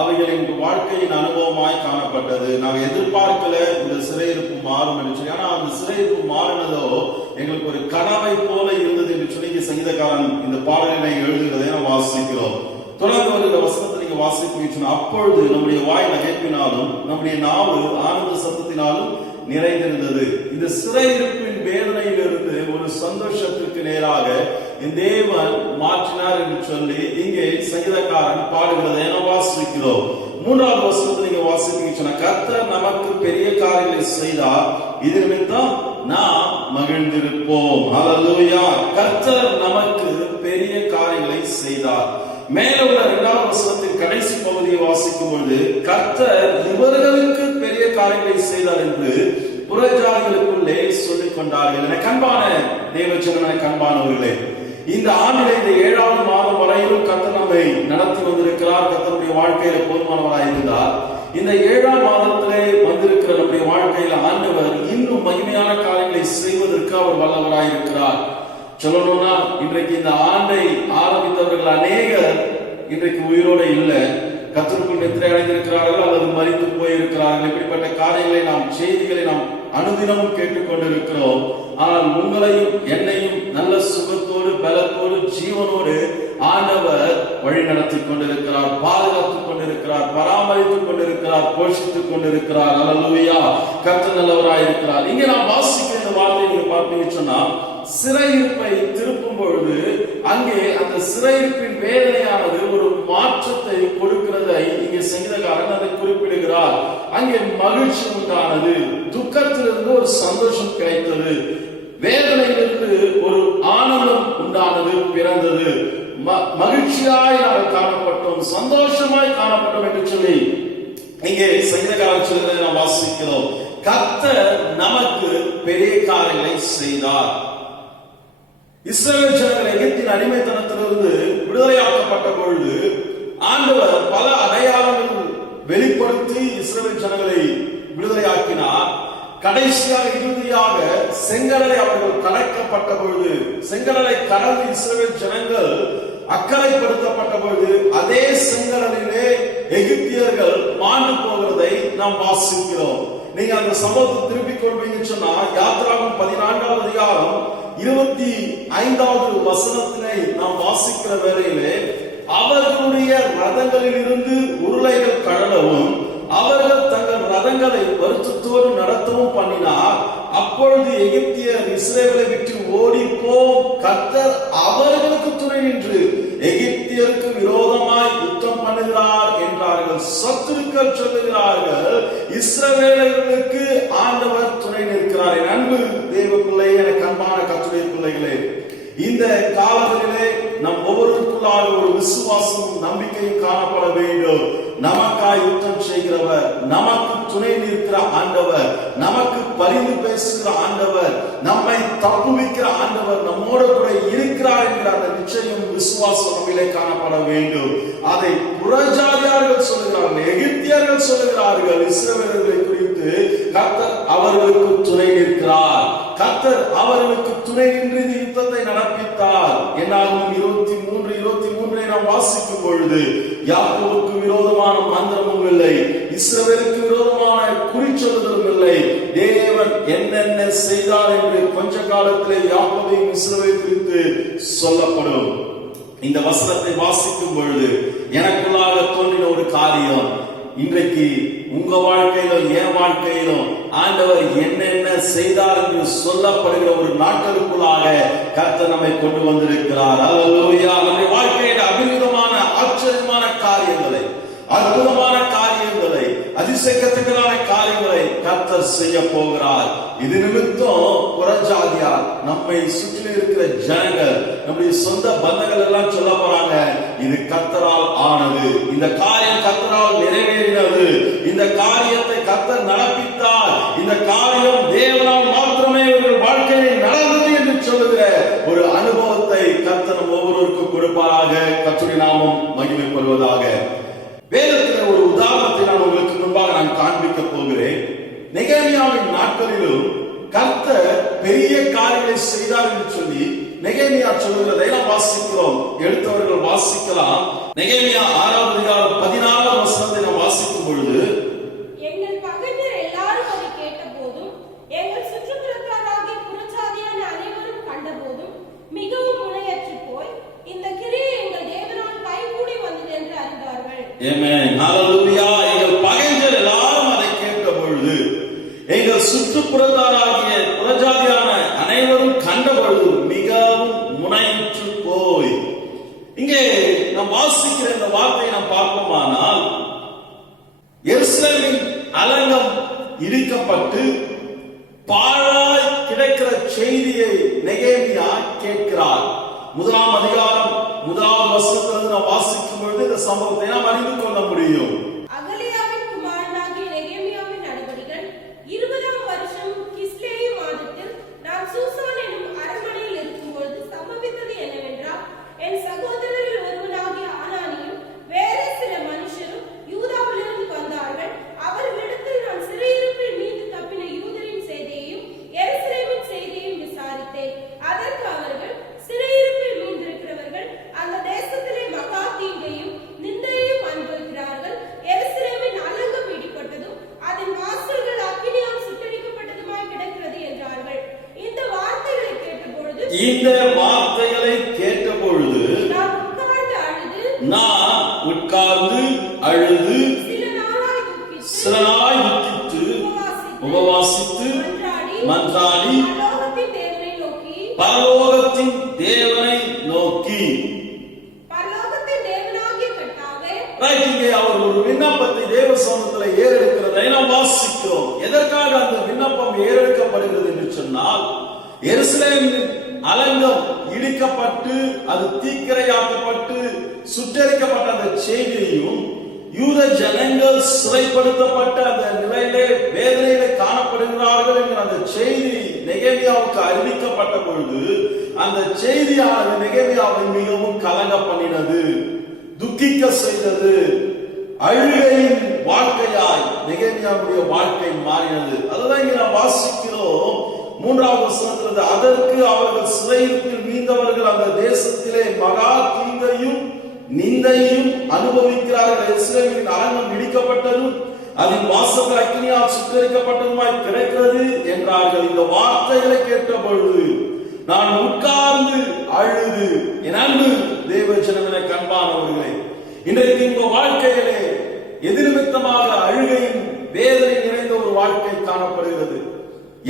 அவைகளின் வாழ்க்கையின் அனுபவமாய் காணப்பட்டது. நாங்கள் எதிர்பார்க்கல இந்த சிறையிருப்பு மாறும் என்று சொல்லி. ஆனா அந்த சிறையிருப்பு மாறினதோ எங்களுக்கு ஒரு கனவை போல இருந்தது என்று சொல்லி சங்கீதக்காரன் இந்த பாடலினை எழுதுகிறதை நாம் வாசிக்கிறோம். தொடர்ந்து வருகிற வசனத்தை நீங்க வாசிப்பீங்க. அப்பொழுது நம்முடைய வாய் நகைப்பினாலும் நம்முடைய நாவு ஆனந்த சத்தத்தினாலும் நிறைந்திருந்தது. இந்த சிறையிருப்பின் வேதனையிலிருந்து ஒரு சந்தோஷத்திற்கு நேராக இந்த தேவன் மாற்றினார் என்று சொல்லி இங்கே சங்கீதக்காரன் பாடுகிறதை நாம் வாசிக்கிறோம். 3வது வசனத்தை நீங்க வாசிப்பீங்க. கர்த்தர் நமக்கு பெரிய காரியங்களை செய்தார், இது நிமித்தம் நாம் மகிழ்ந்திருப்போம். ஹல்லேலூயா. கர்த்தர் நமக்கு பெரிய காரியங்களை செய்தார். மேலுள்ள 2வது வசனத்தின் கடைசி பகுதியை வாசிக்கும் பொழுது கர்த்தர் இவர்களுக்கு பெரிய காரியங்களை செய்தார் என்று புறஜாதிகளுக்குள்ளே சொல்லிக் கொண்டார்கள். என கண்பான தேவஜனமே, கண்பானவர்களே, இந்த ஆண்டிலே இந்த 7வது மாதம் வரையிலும் கர்த்தர் நம்மை நடத்தி வந்திருக்கிறார். கர்த்தருடைய வாழ்க்கையில போதுமானவராய் இருந்தார். இந்த 7ஆம் மாதத்திலே வந்திருக்கிற நம்முடைய வாழ்க்கையில ஆண்டவர் இன்னும் மகிமையான காரியங்களை செய்வதற்கு அவர் வல்லவராய் இருக்கிறார். சொல்லணும்னா இன்றைக்கு இந்த ஆண்டை ஆரம்பித்தவர்கள் அநேகர் இன்றைக்கு உயிரோடு இல்லை. கர்த்தருக்குள் நித்திரை அடைந்திருக்கிறார்கள் அல்லது மரித்து போயிருக்கிறார்கள். இப்படிப்பட்ட காரியங்களை நாம் செய்திகளை நாம் அனுதினமும் கேட்டுக்கொண்டிருக்கிறோம். ஆனால் உங்களையும் என்னையும் நல்ல சுகத்தோடு பலத்தோடு ஜீவனோடு ஆண்டவர் வழி நடத்தி கொண்டிருக்கிறார், பாதுகாத்துக் கொண்டிருக்கிறார், பராமரித்துக் கொண்டிருக்கிறார், போஷித்துக் கொண்டிருக்கிறார். அல்லேலூயா. கர்த்தர் நல்லவராய் இருக்கிறார். இங்கே நாம் வாசிக்கிற இந்த வார்த்தையை நீங்க பார்த்தீங்கன்னு சொன்னா, சிறையிருப்பை திருப்பும் பொழுது அங்கே அந்த சிறையிருப்பின் வேதனையானது ஒரு மாற்றத்தை கொடுக்கிறதை இங்கே சங்கீதக்காரன் அதை குறிப்பிடுகிறார். அங்கே மகிழ்ச்சி உண்டானது, துக்கத்திலிருந்து ஒரு சந்தோஷம் கிடைத்தது, வேதனையிலிருந்து ஒரு ஆனந்தம் உண்டானது, பிறந்தது. மகிழ்ச்சியாய் நாங்கள் காணப்பட்டோம், சந்தோஷமாய் காணப்பட்டோம் என்று சொல்லி இங்கே சங்கீதக்காரன் சொல்கிறதை நாம் வாசிக்கிறோம். கர்த்தர் நமக்கு பெரிய காரியங்களை செய்தார். இஸ்ரவேல் ஜனங்கள் எகிப்தின் அடிமைத்தனத்திலிருந்து விடுதலையாக்கப்பட்ட பொழுது ஆண்டவர் பல அடையாளங்கள் வெளிப்படுத்தி இஸ்ரவேல் ஜனங்களை விடுதலையாக்கினார். கடைசியாக இறுதியாக செங்கடலை அவர்கள் கடக்கப்பட்ட பொழுது, செங்கடலை கடந்து இஸ்ரவேல் ஜனங்கள் அக்கறைப்படுத்தப்பட்ட பொழுது அதே செங்கடலிலே எகிப்தியர்கள் மாண்டு போகிறதை நாம் வாசிக்கிறோம். நீங்க அந்த சம்பவத்தை திருப்பிக் கொள்வீங்க சொன்னா யாத்ராகமம் 14வது அதிகாரம் 25வது வசனத்தினை நாம் வாசிக்கிற வேளையிலே அவர்களுடைய ரதங்களில் இருந்து உருளைகள் கடலவும் அவர்கள் தங்கள் ரதங்களை வருத்தத்தோடு நடத்தவும் பண்ணினார். அப்பொழுது எகிப்தியர் இஸ்ரவேலை விட்டு ஓடிப்போம், கர்த்தர் அவர்களுக்கு துணை நின்று எகிப்தியருக்கு விரோதமாய் யுத்தம் பண்ணுகிறார் என்றார்கள். சத்துருக்கள் சொல்லுகிறார்கள், இஸ்ரவேலர்களுக்கு ஆண்டவர் துணை நிற்கிறார். என் அன்பு தேவ பிள்ளை, எனக்கு அன்பான கர்த்தருடைய பிள்ளைகளே, இந்த காலங்களிலே நம் ஒவ்வொருவருக்குள்ளாக ஒரு விசுவாசமும் நம்பிக்கையும் காணப்பட வேண்டும். நமக்காய் யுத்தம் செய்கிறவர், நமக்கு துணை நிற்கிற ஆண்டவர், நமக்கு பரிந்து பேசுகிற ஆண்டவர், நம்மை தப்புவிக்கிற ஆண்டவர் நம்மோடு கூட இருக்கிறார் என்கிற அந்த நிச்சயம் விசுவாசம் நம்மிலே காணப்பட வேண்டும். அதை புறஜாதியார்கள் சொல்லுகிறார்கள், எகிப்தியர்கள் சொல்லுகிறார்கள். இஸ்ரவேலர்களை குறித்து கர்த்தர் அவர்களுக்கு துணை நிற்கிறார், கர்த்தர் அவர்களுக்கு துணை நின்று யுத்தத்தை நடப்பித்தார். என்னாகும் 23:23 நாம் வாசிக்கும் பொழுது யாக்கோபுக்கு விரோதமான மந்திரமும் இல்லை, இஸ்ரவேலுக்கு விரோதமான குறிச்சொல்லுதலும் இல்லை. தேவன் என்னென்ன செய்தார் என்று கொஞ்ச காலத்திலே யாக்கோபையும் இஸ்ரவேல் குறித்து சொல்லப்படும். இந்த வசனத்தை வாசிக்கும் பொழுது எனக்குள்ளாக தோன்றின ஒரு காரியம், இன்றைக்கு உங்க வாழ்க்கையிலும் என் வாழ்க்கையிலும் ஆண்டவர் என்னென்ன செய்தார் என்று சொல்லப்படுகிற ஒரு நாட்களுக்குள்ளாக கர்த்தர் நம்மை கொண்டு வந்திருக்கிறார். அல்லேலூயா. நம்முடைய வாழ்க்கையில் அபிவிதமான ஆச்சரியமான காரியங்களை, அற்புதமான காரியங்களை, அதிசயக்கத்தக்கதான காரியங்களை கர்த்தர் செய்ய போகிறார். இது நிமித்தம் புறஜாதியார், நம்மை சுற்றி இருக்கிற ஜனங்கள், நம்முடைய சொந்த பந்தங்கள் எல்லாம் சொல்ல போறாங்க, இது கர்த்தரால் ஆனது, இந்த காரியம் கர்த்தரால் நிறைவேறினது, இந்த காரியத்தை கர்த்தர் நடப்பித்தார், இந்த காரியம் தேவனால் மாத்திரமே இவர்கள் வாழ்க்கையில் நடந்தது என்று சொல்லுகிற ஒரு அனுபவத்தை கர்த்தர் ஒவ்வொருவருக்கும் கொடுப்பாராக. கர்த்தருடைய நாமம் மகிமைப்படுவதாக. வேதத்தில் ஒரு உதாரணத்தை நான் உங்களுக்கு முன்பாக நான் காண்பிக்க போகிறேன். நெகேமியாவின் நாட்களிலும் கர்த்தர் பெரிய காரியங்களை செய்தார் என்று சொல்லி நெகேமியா சொல்லுகிறதை நாம் வாசிக்கிறோம். எடுத்தவர்கள் வாசிக்கலாம். நெகேமியா 6வது அதிகாரம் 14வது வசனத்தை நாம் வாசிக்கும் பொழுது, எங்கள் பகைஞர் எல்லாரும் அதை கேட்டபோதும், எங்கள் சுற்றுப்புறத்தாராகிய புறஜாதியான அனைவரும் கண்டபோதும் மிகவும் முனையற்று போய் இந்த கிரியை எங்கள் தேவனால் கைகூடி வந்தது என்று அறிந்தார்கள். ஆமென். ஹalleluya. எங்கள் பகைஞர் எல்லாரும் அதை கேட்ட பொழுது, எங்கள் சுற்றுப்புறத்தாராகிய புறஜாதியான அனைவரும் கண்ட பொழுது மிகவும் முனையற்று போய். இங்கே நாம் வாசிக்கிற இந்த வார்த்தையை நாம் பார்ப்போமானால், எருசலேமின் அலங்கம் இடிக்கப்பட்டு பாழாய் கிடக்கிற செய்தியை நெகேமியா கேட்கிறார். 1ஆம் அதிகாரம் 1வது வசனத்திலிருந்து நாம் வாசிக்கும் பொழுது இந்த சம்பவத்தை நாம் அறிந்து கொள்ள முடியும். அகலியாவின் குமாரனாகிய நெகேமியாவின் நடபடிகள் 20ஆம் வருஷம் கிஸ்லேயு மாதத்தில் நான் சூசான் என்னும் அரண்மனையில் இருக்கும்பொழுது சம்பவித்தது என்னவென்றால், என் சகோதரரில் ஒருவனாகிய ஆனானியும் வேறு சில மனுஷரும் யூதாவிலிருந்து வந்தார்கள். அவர்களிடத்தில் நான் சிறையிருப்பில் மீது தப்பின யூதரின் செய்தியையும் எருசலேமின் செய்தியையும் விசாரித்தேன். அதற்கு அவர்கள், சிறையிருப்பில் மீந்திருக்கிறவர்கள் அந்த தேசத்திலே மகா தீங்கையும் நிந்தையையும் அனுபவிக்கிறார்கள். எருசலேமின் அலங்கம் இடிப்பட்டதும் அதன் வாசல்கள் அக்கினியால் சுட்டரிக்கப்பட்டதுமாய் கிடக்கிறது என்றார்கள். இந்த வார்த்தைகளை கேட்டபொழுது நான் உட்கார்ந்து அழுது சில நாளாய் துக்கித்து உபவாசித்து மன்றாடி பரலோகத்தின் தேவனை நோக்கி. இங்கே அவர் ஒரு விண்ணப்பத்தை தேவ சமூகத்தில் ஏறெடுக்கிறதை நாம் வாசிக்கிறோம். எதற்காக அந்த விண்ணப்பம் ஏறெடுக்கப்படுகிறது என்று சொன்னால், எருசலேமின் அலங்கம் இடிக்கப்பட்டு அது தீக்கிரையாக்கப்பட்டு சுட்டரிக்கப்பட்ட அந்த செய்தியையும், யூத ஜனங்கள் சிறைப்படுத்தப்பட்ட அந்த நிலையிலே வேதனையிலே காணப்படுகிறார்கள் என்கிற அந்த செய்தி நெகேமியாவுக்கு அறிவிக்கப்பட்ட பொழுது, அந்த செய்தியானது நெகேமியாவை மிகவும் கலங்க பண்ணினது, துக்கிக்க செய்தது. அழுகையின் வாழ்க்கையாய் நெகேமியாவுடைய வாழ்க்கை மாறினது. அதுதான் இங்க நாம் வாசிக்கிறோம் 3வது வசனத்திலிருந்து, அதற்கு அவர்கள் சிறையிருப்பில் மீந்தவர்கள் அந்த தேசத்திலே மகா தீங்கையும் நிந்தையும் அனுபவிக்கிறார்கள். எருசலேமின் அலங்கம் இடிக்கப்பட்டதும் அதன் வாசல்கள் அக்கினியால் சுட்டரிக்கப்பட்டதுமாய் கிடைக்கிறது என்றார்கள். இந்த வார்த்தைகளை கேட்ட பொழுது நான் உட்கார்ந்து அழுது. என் அன்பு தேவ ஜனமே, கண்பானவர்களே, இன்றைக்கு உங்க வாழ்க்கையிலே எதிர்நிமித்தமாக அழுகையின் வேதனை நிறைந்த ஒரு வாழ்க்கை காணப்படுகிறது.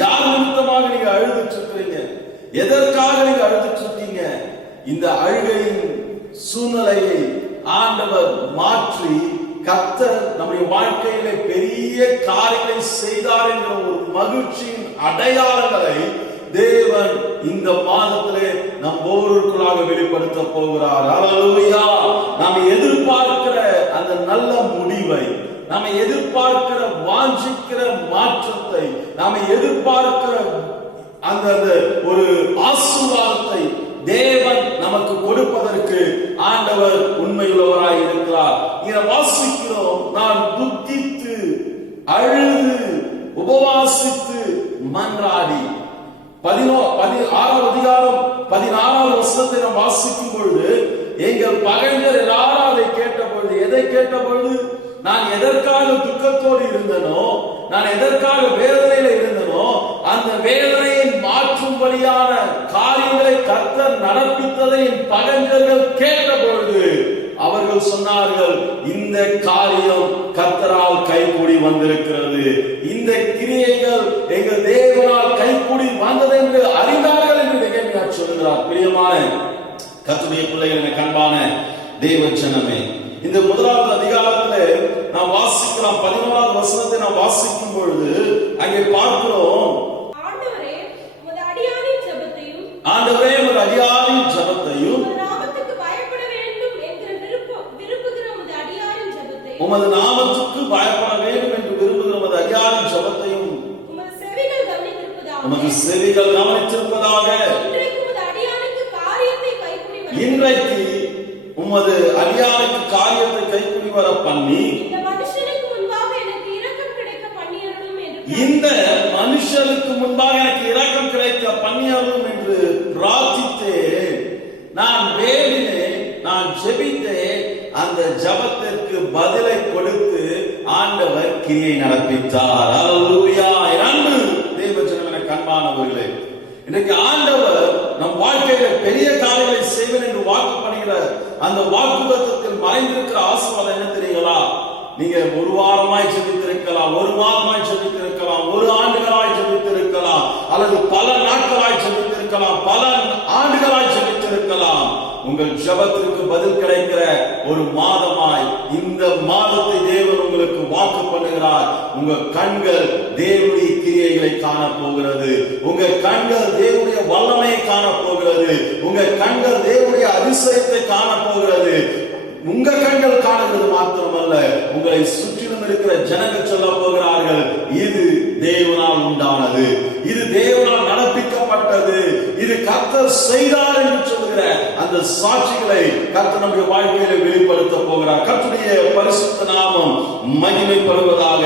யார் நிமித்தமாக நீங்க அழுதுட்டு இருக்கிறீங்க? எதற்காக நீங்க அழுதுட்டு இருக்கீங்க? இந்த அழுகையின் சூழ்நிலையை ஆண்டவர் மாற்றி கர்த்தர் நம்முடைய வாழ்க்கையிலே பெரிய காரியங்களை செய்தார் என்ற ஒரு மகிழ்ச்சியின் அடையாளங்களை தேவன் இந்த மாதத்திலே நம் ஒவ்வொருவருக்குள்ளாக வெளிப்படுத்த போகிறார். அல்லேலூயா. நாம் எதிர்பார்க்கிற அந்த நல்ல முடிவை, நாம் எதிர்பார்க்கிற வாஞ்சிக்கிற மாற்றத்தை, நாம் எதிர்பார்க்கிற அந்த ஒரு ஆசீர்வாதத்தை தேவன் நமக்கு கொடுப்பதற்கு ஆண்டவர் உண்மையுள்ளவராய் இருக்கிறார். இதை வாசிக்கிறோம். நான் துக்கித்து அழுது உபவாசித்து மன்றாடி. 16வது அதிகாரம் 16வது வசனத்தை நாம் வாசிக்கும் பொழுது, எங்கள் பகைஞர் எல்லாரும் அதை கேட்ட பொழுது, எதை கேட்ட பொழுது? நான் எதற்காக துக்கத்தோடு இருந்தனோ, நான் எதற்காக வேதனையில இருந்தனோ, அந்த வேதனையை மாற்றும்படியான காரியங்களை கர்த்தர் நடப்பித்ததை என் பகைஞர்கள் கேட்ட பொழுது அவர்கள் சொன்னார்கள், இந்த காரியம் கர்த்தரால் கைகூடி வந்திருக்கிறது, இந்த கிரியைகள் எங்கள் தேவனால் கைகூடி வந்தது என்று அறிந்தார்கள் என்று நெகேமியா சொல்கிறார். பிரியமான கர்த்தருடைய பிள்ளைகள், கண்பான தேவ ஜனமே, இந்த முதலாவது அதிகாரத்திலே நாம் வாசிக்கிறோம். 11வது வசனத்தை நாம் வாசிக்கும் பொழுது அங்கே பார்க்கிறோம், ஆண்டவரே உமது அடியாரின் ஜெபத்தையும் ஆண்டவரே உமது அடியாரின் ஜெபத்தையும் உமது நாமத்துக்கு பயப்பட வேண்டும் என்று விரும்புகிற உமது அடியாரின் ஜெபத்தையும் உமது நாமத்துக்கு பயப்பட வேண்டும் என்று விரும்புகிற உமது அடியாரின் ஜெபத்தையும் உமது செவிகள் கவனித்திருப்பதாக உமது செவிகள் கவனித்திருப்பதாக. இன்றைக்கு உமது அடியானுக்கு காரியத்தை கைக்கூடி வர இன்றைக்கு உமது அடியானுக்கு காரியத்தை கைக்கூடி வர பண்ணி இந்த மனுஷனுக்கு முன்பாக எனக்கு இரக்கம் கிடைக்க பண்ணியருளும் என்று இந்த மனுஷனுக்கு முன்பாக எனக்கு இரக்கம் கிடைக்க பண்ணியருளும் என்று பிரார்த்தித்தேன். நான் வேண்டினேன், நான் ஜெபித்தேன். அந்த ஜெபத்திற்கு பதிலை கொடுத்து ஆண்டவர் கிரியை நடப்பித்தார். அல்லேலூயா. அன்பு தேவ ஜனமே, கண்பானவர்களே, இன்றைக்கு ஆண்டவர் நம் வாழ்க்கையில பெரிய காரியங்களை செய்வேன் என்று வாக்கு பண்ணுகிற அந்த வாக்குத்தத்தத்தில் மறைந்திருக்கிற ஆசீர்வாதம் என்ன தெரியுங்களா? நீங்க ஒரு வாரமாய் ஜெபித்திருக்கலாம், ஒரு மாதமாய் ஜெபித்திருக்கலாம், ஒரு ஆண்டுகளாய் ஜெபித்திருக்கலாம், அல்லது பல நாட்களாய் ஜெபித்திருக்கலாம், பல ஆண்டுகளாய் ஜெபித்திருக்கலாம். உங்கள் ஜெபத்திற்கு பதில் கிடைக்கிற ஒரு மாதமாய் இந்த மாதத்தை தேவன் உங்களுக்கு வாக்கு பண்ணுகிறார். உங்க கண்கள் தேவனுடைய கிரியைகளை காண போகிறது, உங்க கண்கள் தேவனுடைய வல்லமையை காண போகிறது, உங்க கண்கள் தேவனுடைய அதிசயத்தை காண போகிறது. உங்க கண்கள் காணுகிறது மாத்திரமல்ல, உங்களை சுற்றிலும் இருக்கிற ஜனங்கள் சொல்ல போகிறார்கள், இது தேவனால் உண்டானது, இது தேவனால் நடப்பிக்கப்பட்டது, இது கர்த்தர் செய்தார் என்று சொல்கிற அந்த சாட்சிகளை கர்த்தர் நம்முடைய வாழ்க்கையில வெளிப்படுத்த போகிறார். கர்த்தருடைய பரிசுத்த நாமம் மகிமைப்படுவதாக.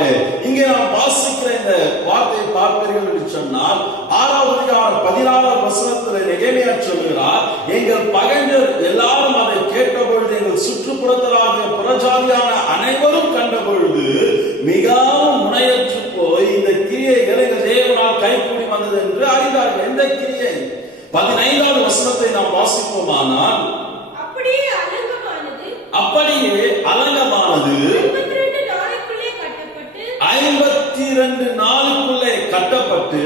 இங்கே நாம் வாசிக்கிற இந்த வார்த்தையை பார்ப்பீர்கள் என்று சொன்னால் 6வது அதிகாரம் 16வது வசனத்தில் நெகேமியா சொல்கிறார், எங்கள் பகைஞர் எல்லாரும் அதை கேட்ட பொழுது, எங்கள் சுற்றுப்புறத்தராகிய புறஜாதியான அனைவரும் கண்ட பொழுது மிகவும் முனையற்று போய் இந்த கிரியைகள் எங்கள் தேவனால் கைகூடி வந்தது என்று அறிந்தார்கள். எந்த கிரியை? 15வது வசனத்தை நாம் வாசிப்போமானால், அப்படியே அலங்கமானது 52 நாளுக்குள்ளே கட்டப்பட்டு 52 நாளுக்குள்ளே கட்டப்பட்டு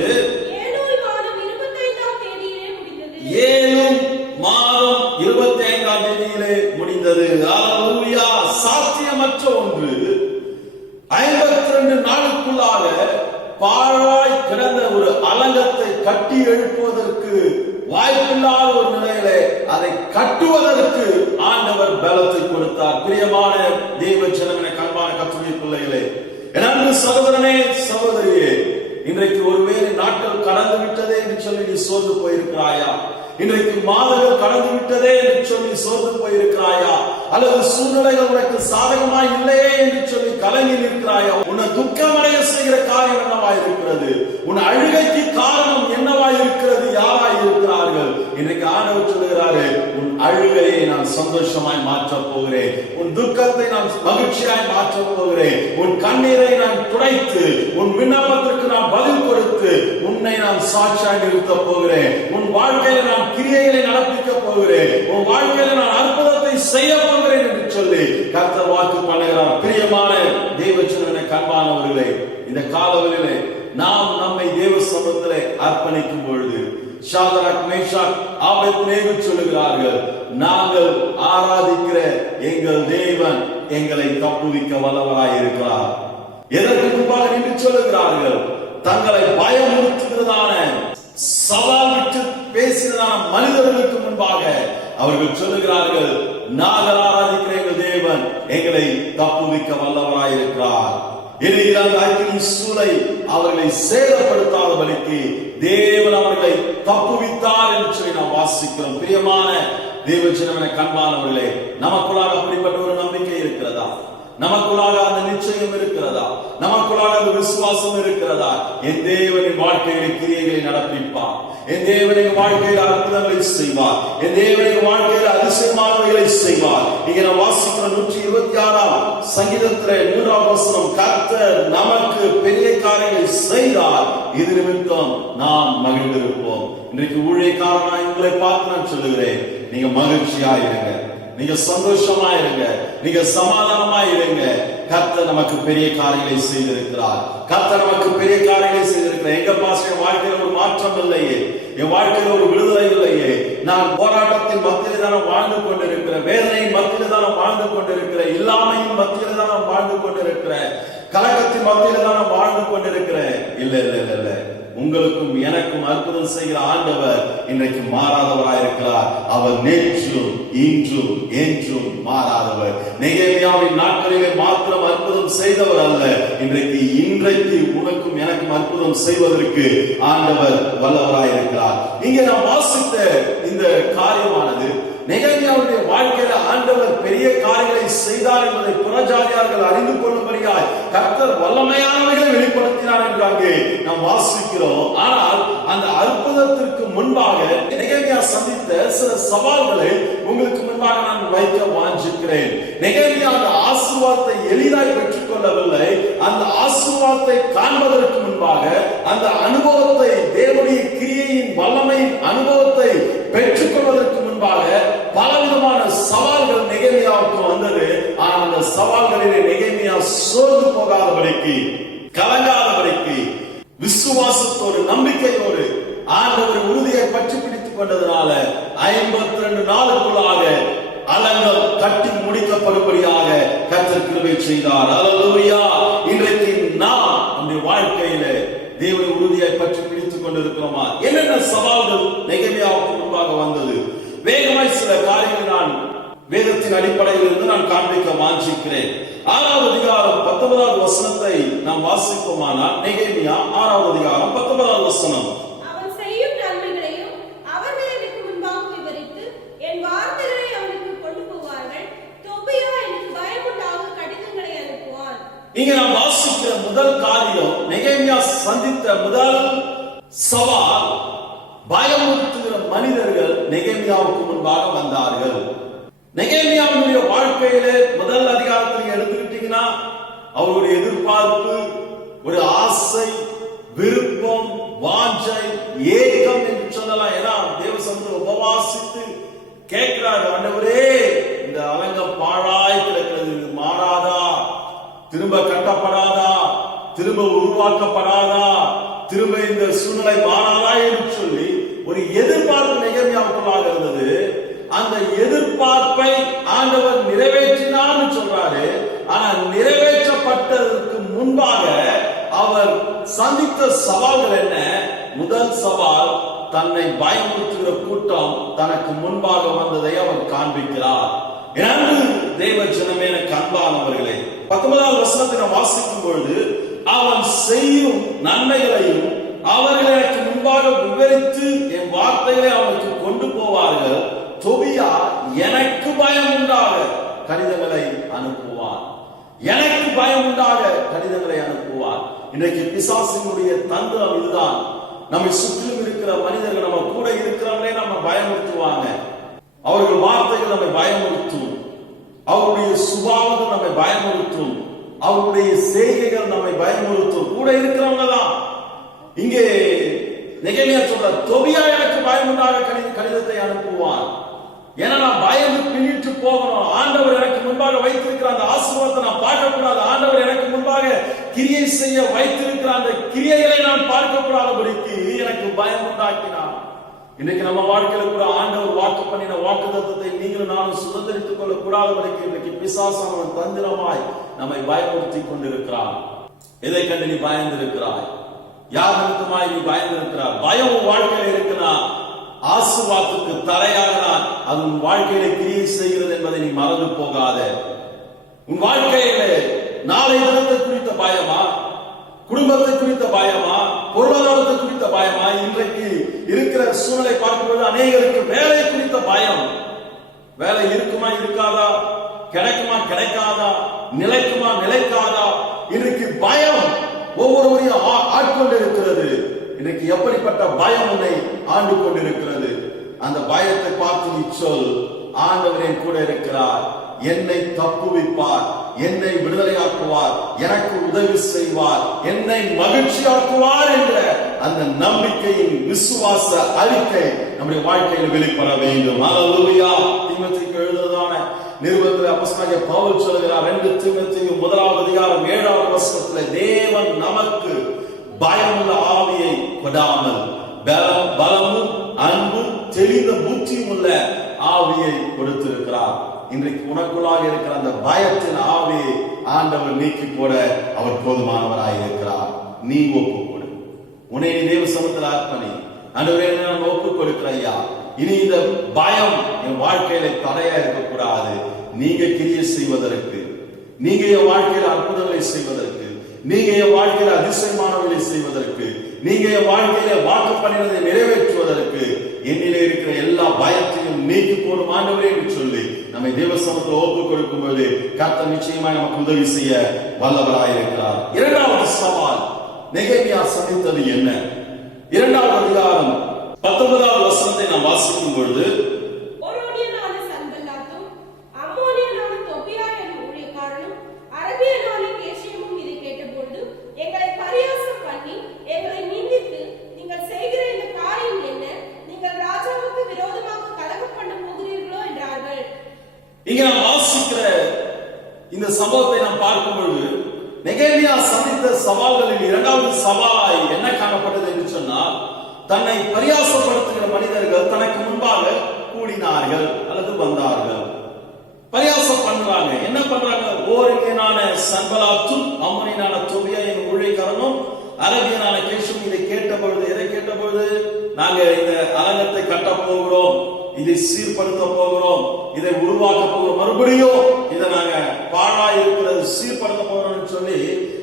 ஏலூல் மாதம் 25ஆம் தேதியிலே முடிந்தது. ஏலும் மாதம் 25ஆம் தேதியிலே முடிந்தது. அல்லேலூயா. சாத்தியமற்ற ஒன்று 52 நாளுக்குள்ளாக பாழாய் கிடந்த ஒரு அலங்கத்தை கட்டி எழுப்புவதற்கு வாய்ப்பில்லாத ஒரு நிலையிலே அதை கட்டுவதற்கு ஆண்டவர் பலத்தை கொடுத்தார். பிரியமான தேவ ஜனமே, கண்பான கர்த்தருடைய பிள்ளைகளே, அன்பு சகோதரனே, சகோதரியே, இன்றைக்கு ஒருவேளை நாட்கள் கடந்து விட்டதே என்று சொல்லி நீ சோர்ந்து போயிருக்கிறாயா? இன்றைக்கு மாதங்கள் கடந்து விட்டதே என்று சொல்லி சோர்ந்து போயிருக்கிறாயா? அல்லது சூழ்நிலைகள் உனக்கு சாதகமாய் இல்லையே என்று சொல்லி கலங்கி நிற்கிறாயா? உன்னை துக்கமடைய செய்கிற காரியம் என்னவாய் இருக்கிறது? உன் அழுகைக்கு காரணம் என்னவாய் இருக்கிறது? யாராய் இருக்கிறார்கள்? இன்றைக்கு ஆண்டவர் சொல்கிறாரு, உன் அழுகையை நான் சந்தோஷமாய் மாற்றப் போகிறேன், உன் துக்கத்தை நான் மகிழ்ச்சியாய் மாற்றப் போகிறேன், உன் கண்ணீரை நான் துடைத்து, உன் விண்ணப்பத்திற்கு நான் பதில் கொடுத்து, உன்னை நான் சாட்சியாய் நிறுத்தப் போகிறேன், உன் வாழ்க்கையில நான் கிரியைகளை நடப்பிக்க போகிறேன், உன் வாழ்க்கையில நான் அற்புதத்தை செய்ய போகிறேன் என்று சொல்லி கர்த்தர் வாக்கு பண்ணுகிறார். பிரியமான தேவ ஜனமே, கண்பானவர்களே, இந்த காலவெளியிலே நாம் நம்மை தேவ சமூகத்திலே அர்ப்பணிக்கும் பொழுது ஷாத்ராக், மேஷாக், ஆபேத்நேகோ சொல்லுகிறார்கள், நாங்கள் ஆராதிக்கிற எங்கள் தேவன் எங்களை தப்புவிக்க வல்லவராய் இருக்கிறார். எதற்கு முன்பாக நின்று சொல்லுகிறார்கள்? தங்களை பயமுறுத்துகிறதான, சவால் விட்டு பேசினதான மனிதர்களுக்கு முன்பாக அவர்கள் சொல்லுகிறார்கள், நாங்கள் ஆராதிக்கிற எங்கள் தேவன் எங்களை தப்புவிக்க வல்லவராய் இருக்கிறார். எரிகிற அந்த அக்கினி சூளை அவர்களை சேதப்படுத்தாதபடிக்கு தேவன் அவர்களை தப்புவித்தார் என்று சொல்லி நாம் வாசிக்கிறோம். பிரியமான தேவ ஜனமே, கண்பானவர்களே, நமக்குள்ளாக அப்படிப்பட்ட ஒரு நம்பிக்கை இருக்கிறதா? நமக்குள்ளாக அந்த நிச்சயம் இருக்கிறதா? நமக்குள்ளாக அந்த விசுவாசம் இருக்கிறதா? என் தேவனின் வாழ்க்கையில கிரியைகளை நடப்பிப்பார். என் தேவனின் வாழ்க்கையில் அற்புதங்களை செய்வார். என் தேவனின் வாழ்க்கையில் அதிசயமானவைகளை செய்வார். இங்க நான் வாசிக்கிற 126 சங்கீதத்திலே 3ஆம் வசனம், கர்த்தர் நமக்கு பெரிய காரியங்களை செய்தார், இது நிமித்தம் நாம் மகிழ்ந்திருப்போம். இன்றைக்கு ஊழியக்காரனாய் உங்களை பார்த்து நான் சொல்லுகிறேன், நீங்க மகிழ்ச்சியா இருங்க, நீங்க சந்தோஷமா இருங்க, நீங்க சமாதானமா இருங்க. கர்த்தர் நமக்கு பெரிய காரியங்களை செய்திருக்கிறார். கர்த்தர் நமக்கு பெரிய காரியங்களை செய்திருக்கிறார். எங்க பாஸ்டர் வாழ்க்கையில ஒரு மாற்றம் இல்லையே, என் வாழ்க்கையில ஒரு விடுதலை இல்லையே, நான் போராட்டத்தின் மத்தியில தானே வாழ்ந்து கொண்டிருக்கிறேன், வேதனையின் மத்தியில தானே வாழ்ந்து கொண்டிருக்கிறேன், இல்லாமையின் மத்தியில தான் நான் வாழ்ந்து கொண்டிருக்கிறேன், கலக்கத்தின் மத்தியில தான் நான் வாழ்ந்து கொண்டிருக்கிறேன். இல்ல இல்ல இல்ல இல்ல, உங்களுக்கும் எனக்கும் அற்புதம் செய்கிற ஆண்டவர் இன்றைக்கு மாறாதவராயிருக்கிறார். அவர் நேற்றும் இன்றும் என்றும் மாறாதவர். நெகேமியாவின் நாட்களிலே மாத்திரம் அற்புதம் செய்தவர் அல்ல, இன்றைக்கு உனக்கும் எனக்கும் அற்புதம் செய்வதற்கு ஆண்டவர் வல்லவராயிருக்கிறார். இங்கே நாம் வாசித்த இந்த காரியமானது நெகேமியாவுடைய வாழ்க்கையில ஆண்டவர் பெரிய காரியங்களை செய்தார் என்பதை புறஜாதியார்கள் அறிந்து கொள்ளும்படியாய் கர்த்தர் வல்லமையானவைகளை வெளிப்படுத்தினார் என்று அங்கே நாம் வாசிக்கிறோம். ஆனால் அந்த அற்புதத்திற்கு முன்பாக நெகேமியா சந்தித்த சில சவால்களை உங்களுக்கு முன்பாக நான் வைக்க வாஞ்சிக்கிறேன். நெகேமியா அந்த ஆசீர்வாதத்தை எளிதாய் பெற்றுக் கொள்ளவில்லை. அந்த ஆசீர்வாதத்தை காண்பதற்கு முன்பாக அந்த அனுபவத்தை, தேவனுடைய கிரியையின் வல்லமையின் அனுபவத்தை பெற்றுக் கொள்வதற்கு முன்பாக பலவிதமான சவால்கள் நெகேமியாவுக்கு வந்தது. ஆனால் அந்த சவால்களிலே நெகேமியா சோர்ந்து போகாதபடிக்கு, கலங்காதபடிக்கு, விசுவாசத்தோடு நம்பிக்கையோடு ஆண்டவர் உறுதியை பற்றி பிடித்துக் கொண்டதனால 52 நாளுக்குள்ளாக அலங்கம் கட்டி முடிக்கப்படும்படியாக கர்த்தர் கிருபை செய்தார். அல்லேலூயா. இன்றைக்கு நாம் நம்முடைய வாழ்க்கையில தேவனுடைய உறுதியை பற்றி பிடித்துக் கொண்டிருக்கிறோமா? என்னென்ன சவால்கள் நெகேமியாவுக்கு முன்பாக வந்தது? வேகமாய் சில காரியங்களை நான் வேதத்தின் அடிப்படையில் இருந்து நான் காண்பிக்க வாஞ்சிக்கிறேன். 6வது அதிகாரம் 19வது வசனத்தை நாம் வாசிப்போமானால், நெகேமியா 6வது அதிகாரம் 19வது வசனம். அவன் செய்யும் நன்மைகளையும் அவர்கள் எனக்கு முன்பாக விவரித்து என் வார்த்தைகளை அவனுக்கு கொண்டு போவார்கள். தொபியா எனக்கு பயமுண்டாக கடிதங்களை அனுப்புவான். இங்க நாம் வாசிக்கிற முதல் காரியம், நெகேமியா சந்தித்த முதல் சவால், பயமுறுத்துகிற மனிதர்கள் நெகேமியாவுக்கு முன்பாக வந்தார்கள். நெகேமியாவுடைய வாழ்க்கையிலே முதல் அதிகாரத்தில் எடுத்துக்கிட்டீங்கன்னா அவருடைய எதிர்பார்ப்பு, ஒரு ஆசை, விருப்பம், வாஞ்சை, ஏக்கம் என்று சொல்லலாம். ஏன்னா தேவசமூகத்தில் உபவாசித்து கேட்கிறார், ஆண்டவரே இந்த அலங்கம் பாழாய் கிடக்கிறது, இது மாறாதா? திரும்ப கட்டப்படாதா? திரும்ப உருவாக்கப்படாதா? திரும்ப இந்த சூழ்நிலை மாறாதா என்று சொல்லி ஒரு எதிர்பார்ப்பு நெகேமியாவுக்குள்ளாக இருந்தது. அந்த எதிர்பார்ப்பை ஆண்டவர் நிறைவேற்றினான்னு சொல்றாரு. ஆனால் நிறைவேற்றப்பட்டதற்கு முன்பாக அவர் சந்தித்த சவால்கள் என்ன? முதல் சவால், தன்னை பயமுறுத்துகிற கூட்டம் தனக்கு முன்பாக வந்ததை அவர் காண்பிக்கிறார். தேவ ஜனமே, எனக்கு அன்பானவர்களே, 19வது வசனத்தை நாம் வாசிக்கும் பொழுது, அவன் செய்யும் நன்மைகளையும் அவர்கள் எனக்கு முன்பாக விவரித்து என் வார்த்தைகளை அவனுக்கு கொண்டு போவார்கள். தொபியா எனக்கு பயம் உண்டாக கடிதங்களை அனுப்புவார். எனக்கு பயம் உண்டாக கடிதங்களை அனுப்புவார். இன்றைக்கு பிசாசினுடைய தந்திரம் இதுதான். நம்மை சுற்றிலும் இருக்கிற மனிதர்கள், நம்ம கூட இருக்கிறவங்களே நம்ம பயமுறுத்துவாங்க. அவர்கள் வார்த்தைகள் நம்மை பயமுறுத்தும், அவருடைய சுபாவம் நம்மை பயமுறுத்தும், அவருடைய செய்கைகள் நம்மை பயமுறுத்தும். கூட இருக்கிறவங்க தான். இங்கே நெகேமியா சொல்ற, தொபியா எனக்கு பயமுண்டாக கடிதத்தை அனுப்புவான். ஏன்னா நான் பயந்து பின்னிட்டு போகணும். ஆண்டவர் எனக்கு முன்பாக வைத்திருக்கிற அந்த ஆசீர்வாதத்தை நான் பார்க்க கூடாது. ஆண்டவர் எனக்கு முன்பாக கிரியை செய்ய வைத்திருக்கிற அந்த கிரியைகளை நான் பார்க்க கூடாதபடிக்கு எனக்கு பயம் உண்டாக்கினார். இன்னைக்கு நம்ம வாழ்க்கையில கூட ஆண்டவர் வாக்கு பண்ணின வாக்கு தத்தத்தை நீங்களும் நானும் சுதந்திரித்துக் கொள்ள கூடாதபடிக்கு இன்னைக்கு பிசாசானவன் தந்திரமாய் நம்மை பயமுறுத்தி கொண்டிருக்கிறான். எதை கண்டு நீ பயந்திருக்கிறாய்? யார் நிமித்தமாய் நீ பயந்திருக்கிறாய்? பயம் உன் வாழ்க்கையில இருக்குன்னா ஆசீர்வாதத்துக்கு தடையாக அது உன் வாழ்க்கையில கிரியை செய்கிறது என்பதை நீ மறந்து போகாத. உன் வாழ்க்கையில நாளை தினத்தை குறித்த பயமா? குடும்பத்தை குறித்த பயமா? பொருளாதாரத்தை குறித்த பயமா? இன்றைக்கு இருக்கிற சூழ்நிலை பார்க்கும்போது அநேகருக்கு வேலை குறித்த பயம். வேலை இருக்குமா இருக்காதா? கிடைக்குமா கிடைக்காதா, நிலைக்குமா நிலைக்காதா, இன்றைக்கு பயம் ஒவ்வொருவரையும் ஆட்கொண்டு இருக்கிறது. இன்றைக்கு எப்படிப்பட்ட பயம் உன்னை ஆண்டு கொண்டிருக்கிறது? அந்த பயத்தை பார்த்து நீ சொல், ஆண்டவரே கூட இருக்கிறார், என்னை தப்புவிப்பார், என்னை விடுதலையாக்குவார், எனக்கு உதவி செய்வார், என்னை மகிழ்ச்சியாக்குவார் என்ற அந்த நம்பிக்கையின் விசுவாச அறிக்கை நம்முடைய வாழ்க்கையில் வெளிப்பட வேண்டும். ஹல்லேலூயா. தீமோத்தேயுக்கு எழுதுவதான நிருபத்தில் அப்போஸ்தலனாகிய பவுல் சொல்கிறார், 2 தீமோத்தேயு 1:7 தேவன் நமக்கு பயமுள்ள ஆவியை கொடாமல் பலமும் அன்பும் தெளிந்த புத்தியும் உள்ள ஆவியை கொடுத்திருக்கிறார். இன்றைக்கு உனக்குள்ளாக இருக்கிற அந்த பயத்தின் ஆவியை ஆண்டவர் நீக்கி போட அவர் போதுமானவராய் இருக்கிறார். நீ ஒப்பு கொடு, உன்னை நீ தேவ சமூகத்தில் அர்ப்பணி. ஆண்டவரே, நான் ஒப்பு கொடுக்கிறேன் ஐயா, இனி இந்த பயம் என் வாழ்க்கையில தடையா இருக்கக்கூடாது. நீங்க கிரியை செய்வதற்கு, நீங்க என் வாழ்க்கையில அற்புதங்களை செய்வதற்கு, நீங்க என் வாழ்க்கையில அதிசயமானவர்களை செய்வதற்கு, நீங்க என் வாழ்க்கையில வாக்கு பண்ணினதை நிறைவேற்றுவதற்கு என்னிலே இருக்கிற எல்லா பயத்தையும் நீக்கி போடும் ஆண்டவரே என்று சொல்லி நம்மை தேவ சமூகத்தில் ஒப்பு கொடுக்கும் பொழுது கர்த்தர் நிச்சயமாக நமக்கு உதவி செய்ய வல்லவராயிருக்கிறார். இரண்டாவது சவால் நெகேமியா சந்தித்தது என்ன? 2ஆம் அதிகாரம் 19வது வசனத்தை நாம் வாசிக்கும் பொழுது, ஓரோனியனான சன்பல்லாத்தும் அம்மோனியனான தொபியா என்னும் ஊழியக்காரனும் அரபியனான கேஷியமும் இதை கேட்டபொழுது எங்களை பரியாசம் பண்ணி எங்களை நிந்தித்து, நீங்கள் செய்கிற இந்த காரியம் என்ன? நீங்கள் ராஜாவுக்கு விரோதமாக கலகம் பண்ண போகிறீர்களோ என்றார்கள். இங்க நாம் வாசிக்கிற இந்த சம்பவத்தை நாம் பார்க்கும் பொழுது நெகேமியா சந்தித்த சவால்களில் 2வது சவாலாய் என்ன காணப்பட்டது என்று சொன்னால், தன்னை பரியாசப்படுத்துகிற மனிதர்கள் தனக்கு முன்பாக கூடினார்கள் அல்லது வந்தார்கள். பரியாசம் பண்றாங்க. என்ன பண்றாங்க? ஓரியனான சன்பல்லாத்தும் அம்மோனியனான தொபியா என்னும் ஊழியக்காரனும் அரபியனான கேஷும் இதை கேட்ட பொழுது, எதை கேட்ட பொழுது, நாங்க இந்த அலங்கத்தை கட்ட போகிறோம், இதை சீர்படுத்த போகிறோம், இதை உருவாக்க போகிறோம், மறுபடியும் இதை நாங்க பாழா இருக்கிறது சீர்படுத்த போகிறோம்னு சொல்லி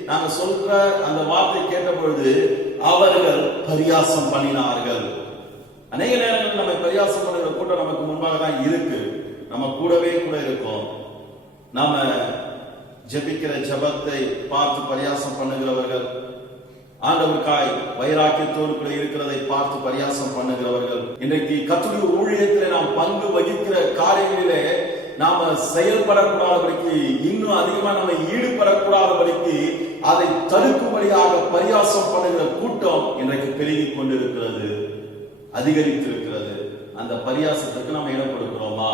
நாங்க சொல்ற அந்த வார்த்தை கேட்ட பொழுது அவர்கள் பரியாசம் பண்ணினார்கள். அநேக நேரங்களில் நம்ம பரியாசம் பண்ணுகிற கூட்டம் நமக்கு முன்பாக தான் இருக்கு, நம்ம கூடவே கூட இருக்கோம். நாம ஜெபிக்கிற ஜெபத்தை பார்த்து பரியாசம் பண்ணுகிறவர்கள், ஆண்டவருக்காய் வைராக்கியத்தோடு கூட இருக்கிறதை பார்த்து பரியாசம் பண்ணுகிறவர்கள், இன்றைக்கு கர்த்தருடைய ஊழியத்திலே நாம் பங்கு வகிக்கிற காரியங்களிலே நாம செயல்படக்கூடாதபடிக்கு, இன்னும் அதிகமா நம்ம ஈடுபடக்கூடாதபடிக்கு அதை தடுக்கும்படியாக பரியாசம் பண்ணுகிற கூட்டம் இன்றைக்கு பெருகி கொண்டிருக்கிறது, அதிகரித்திருக்கிறது. அந்த பரியாசத்துக்கு நாம் இடம் கொடுக்கிறோமா?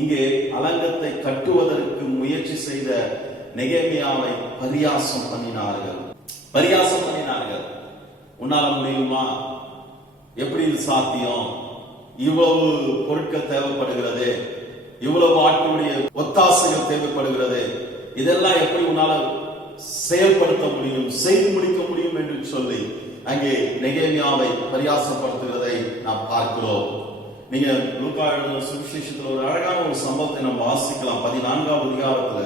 இங்கே அலங்கத்தை கட்டுவதற்கு முயற்சி செய்த நெகேமியாவை பரியாசம் பண்ணினார்கள். பரியாசம் பண்ணினார்கள். உன்னால முடியுமா? எப்படி இது சாத்தியம்? இவ்வளவு பொருட்கள் தேவைப்படுகிறது, இவ்வளவு ஆட்களுடைய ஒத்தாசைகள் தேவைப்படுகிறது, இதெல்லாம் எப்படி உன்னால செயல்படுத்த முடியும், செய்து முடிக்க முடியும் என்று சொல்லி அங்கே நெகேமியாவை பரியாசப்படுத்துகிறதை நாம் பார்க்கிறோம். நீங்க லூக்கா எழுதின சுவிசேஷத்தில் ஒரு அழகான ஒரு சம்பவத்தை நாம் வாசிக்கலாம். 14ஆம் அதிகாரத்துல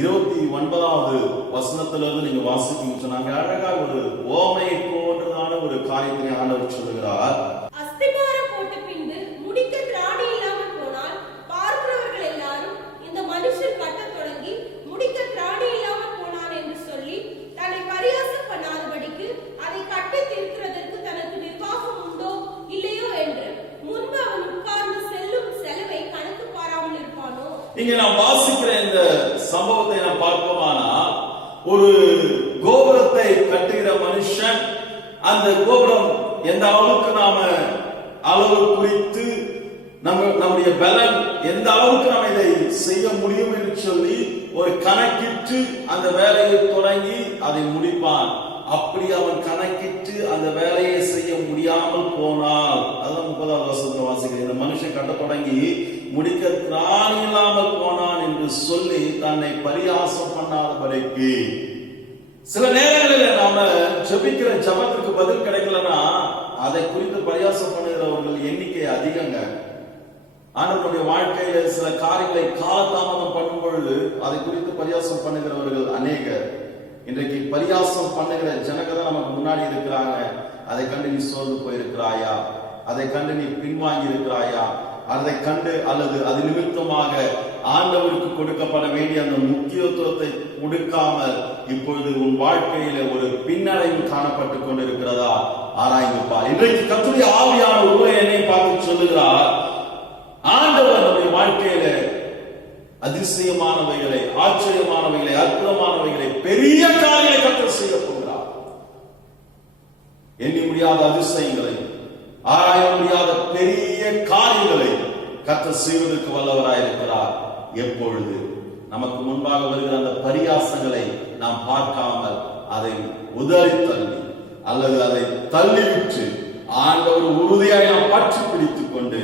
29வது வசனத்திலிருந்து நீங்க வாசிக்கும் சொன்னாங்க. அழகா ஒரு ஓமையை போன்றதான ஒரு காரியத்தை ஆண்டவர் சொல்லுகிறார். அஸ்திபாரம் போட்ட பின்பு முடிக்க திராணி இல்லாமல் போனால் பார்க்கிறவர்கள் எல்லாரும் இந்த மனுஷன் கட்டத் தொடங்கி முடிக்க திராணி இல்லாமல் போனான் என்று சொல்லி தன்னை பரியாசம் பண்ணாதபடிக்கு அதை கட்டி தீர்க்கிறதற்கு தனக்கு நிர்வாகம் உண்டோ இல்லையோ என்று முன்பு அவன் உட்கார்ந்து செல்லும் செலவை கணக்கு பாராமல் இருப்பானோ? இங்க நாம் வாசிக்கிற இந்த சம்பவத்தை நாம் பார்ப்போமானா, ஒரு கோபுரத்தை கட்டுகிற மனுஷன் அந்த கோபுரம் எந்த அளவுக்கு நாம அளவு குறித்து நம்முடைய பலன் எந்த அளவுக்கு நாம் இதை செய்ய முடியும் என்று சொல்லி ஒரு கணக்கிட்டு அந்த வேலையை தொடங்கி அதை முடிப்பான். அப்படி அவன் கணக்கிட்டு அந்த வேலையை செய்ய முடியாமல் போனால், அதான் 30வது வசனத்துல வாசிக்கிறேன், இந்த மனுஷன் கட்ட தொடங்கி முடிக்க திராணி இல்லாமல் போனான் என்று சொல்லி தன்னை பரியாசம் பண்ணாதபடிக்கு. சில நேரங்களில் நாம ஜெபிக்கிற ஜெபத்திற்கு பதில் கிடைக்கலன்னா அதை குறித்து பரியாசம் பண்ணுகிறவர்கள் எண்ணிக்கை அதிகங்க. ஆண்டவருடைய வாழ்க்கையில சில காரியங்களை காலதாமதம் பண்ணும் பொழுது அதை குறித்து பரியாசம் பண்ணுகிறவர்கள் அநேகர். இன்றைக்கு பரியாசம் பண்ணுகிற ஜனகதான் நமக்கு முன்னாடி இருக்கிறாங்க. அதை கண்டு நீ சோர்ந்து போயிருக்கிறாயா? அதை கண்டு நீ பின்வாங்கி இருக்கிறாயா? அதை கண்டு அல்லது அது நிமித்தமாக ஆண்டவருக்கு கொடுக்கப்பட வேண்டிய அந்த முக்கியத்துவத்தை கொடுக்காமல் இப்பொழுது உன் வாழ்க்கையில ஒரு பின்னடைவு காணப்பட்டு கொண்டிருக்கிறதா ஆராய்ந்து பார். இன்றைக்கு கர்த்தருடைய ஆவியான உங்களை என்னை பார்த்து சொல்லுகிறார், ஆண்டவர் நம்முடைய வாழ்க்கையில அதிசயமானவைகளை, ஆச்சரியமானவைகளை, அற்புதமானவைகளை, பெரிய காரியங்களை கர்த்தர் செய்ய போகிறார். எண்ணி முடியாத அதிசயங்களை, ஆராய முடியாத பெரிய காரியங்களை கர்த்தர் செய்வதற்கு வல்லவராயிருக்கிறார். எப்பொழுது நமக்கு முன்பாக வருகிற அந்த பரியாசங்களை நாம் பார்க்காமல் அதை உதறி தள்ளி அல்லது அதை தள்ளிவிட்டு ஆண்டவர் உறுதியாய் நாம் பற்றி பிடித்துக் கொண்டு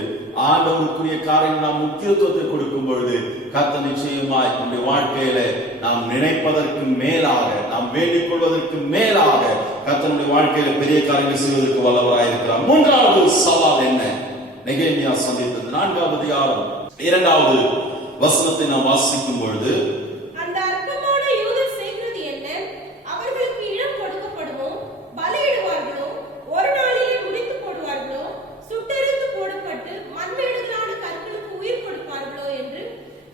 ஆண்டவருக்குரிய காரியங்கள் நாம் முக்கியத்துவத்தை கொடுக்கும் பொழுது கர்த்தர் நிச்சயமாய் நம்முடைய வாழ்க்கையில நாம் நினைப்பதற்கு மேலாக, நாம் வேண்டிக் கொள்வதற்கு மேலாக கர்த்தருடைய வாழ்க்கையில பெரிய காரியங்கள் செய்வதற்கு வல்லவராயிருக்கிறார். மூன்றாவது சவால் என்ன? நெகேமியா சந்தித்தது 4வது அதிகாரம் 2வது வசனத்தை நாம் வாசிக்கும் பொழுது, அந்த அற்பமான யூதர் செய்கிறது என்ன? அவர்களுக்கு இடம் கொடுக்கப்படுமோ? பலியிடுவார்களோ? ஒரு நாளிலே முடித்து போடுவார்களோ? சுட்டெரித்து போடப்பட்டு மண்மேடுகளான கற்களுக்கு உயிர் கொடுப்பார்களோ என்று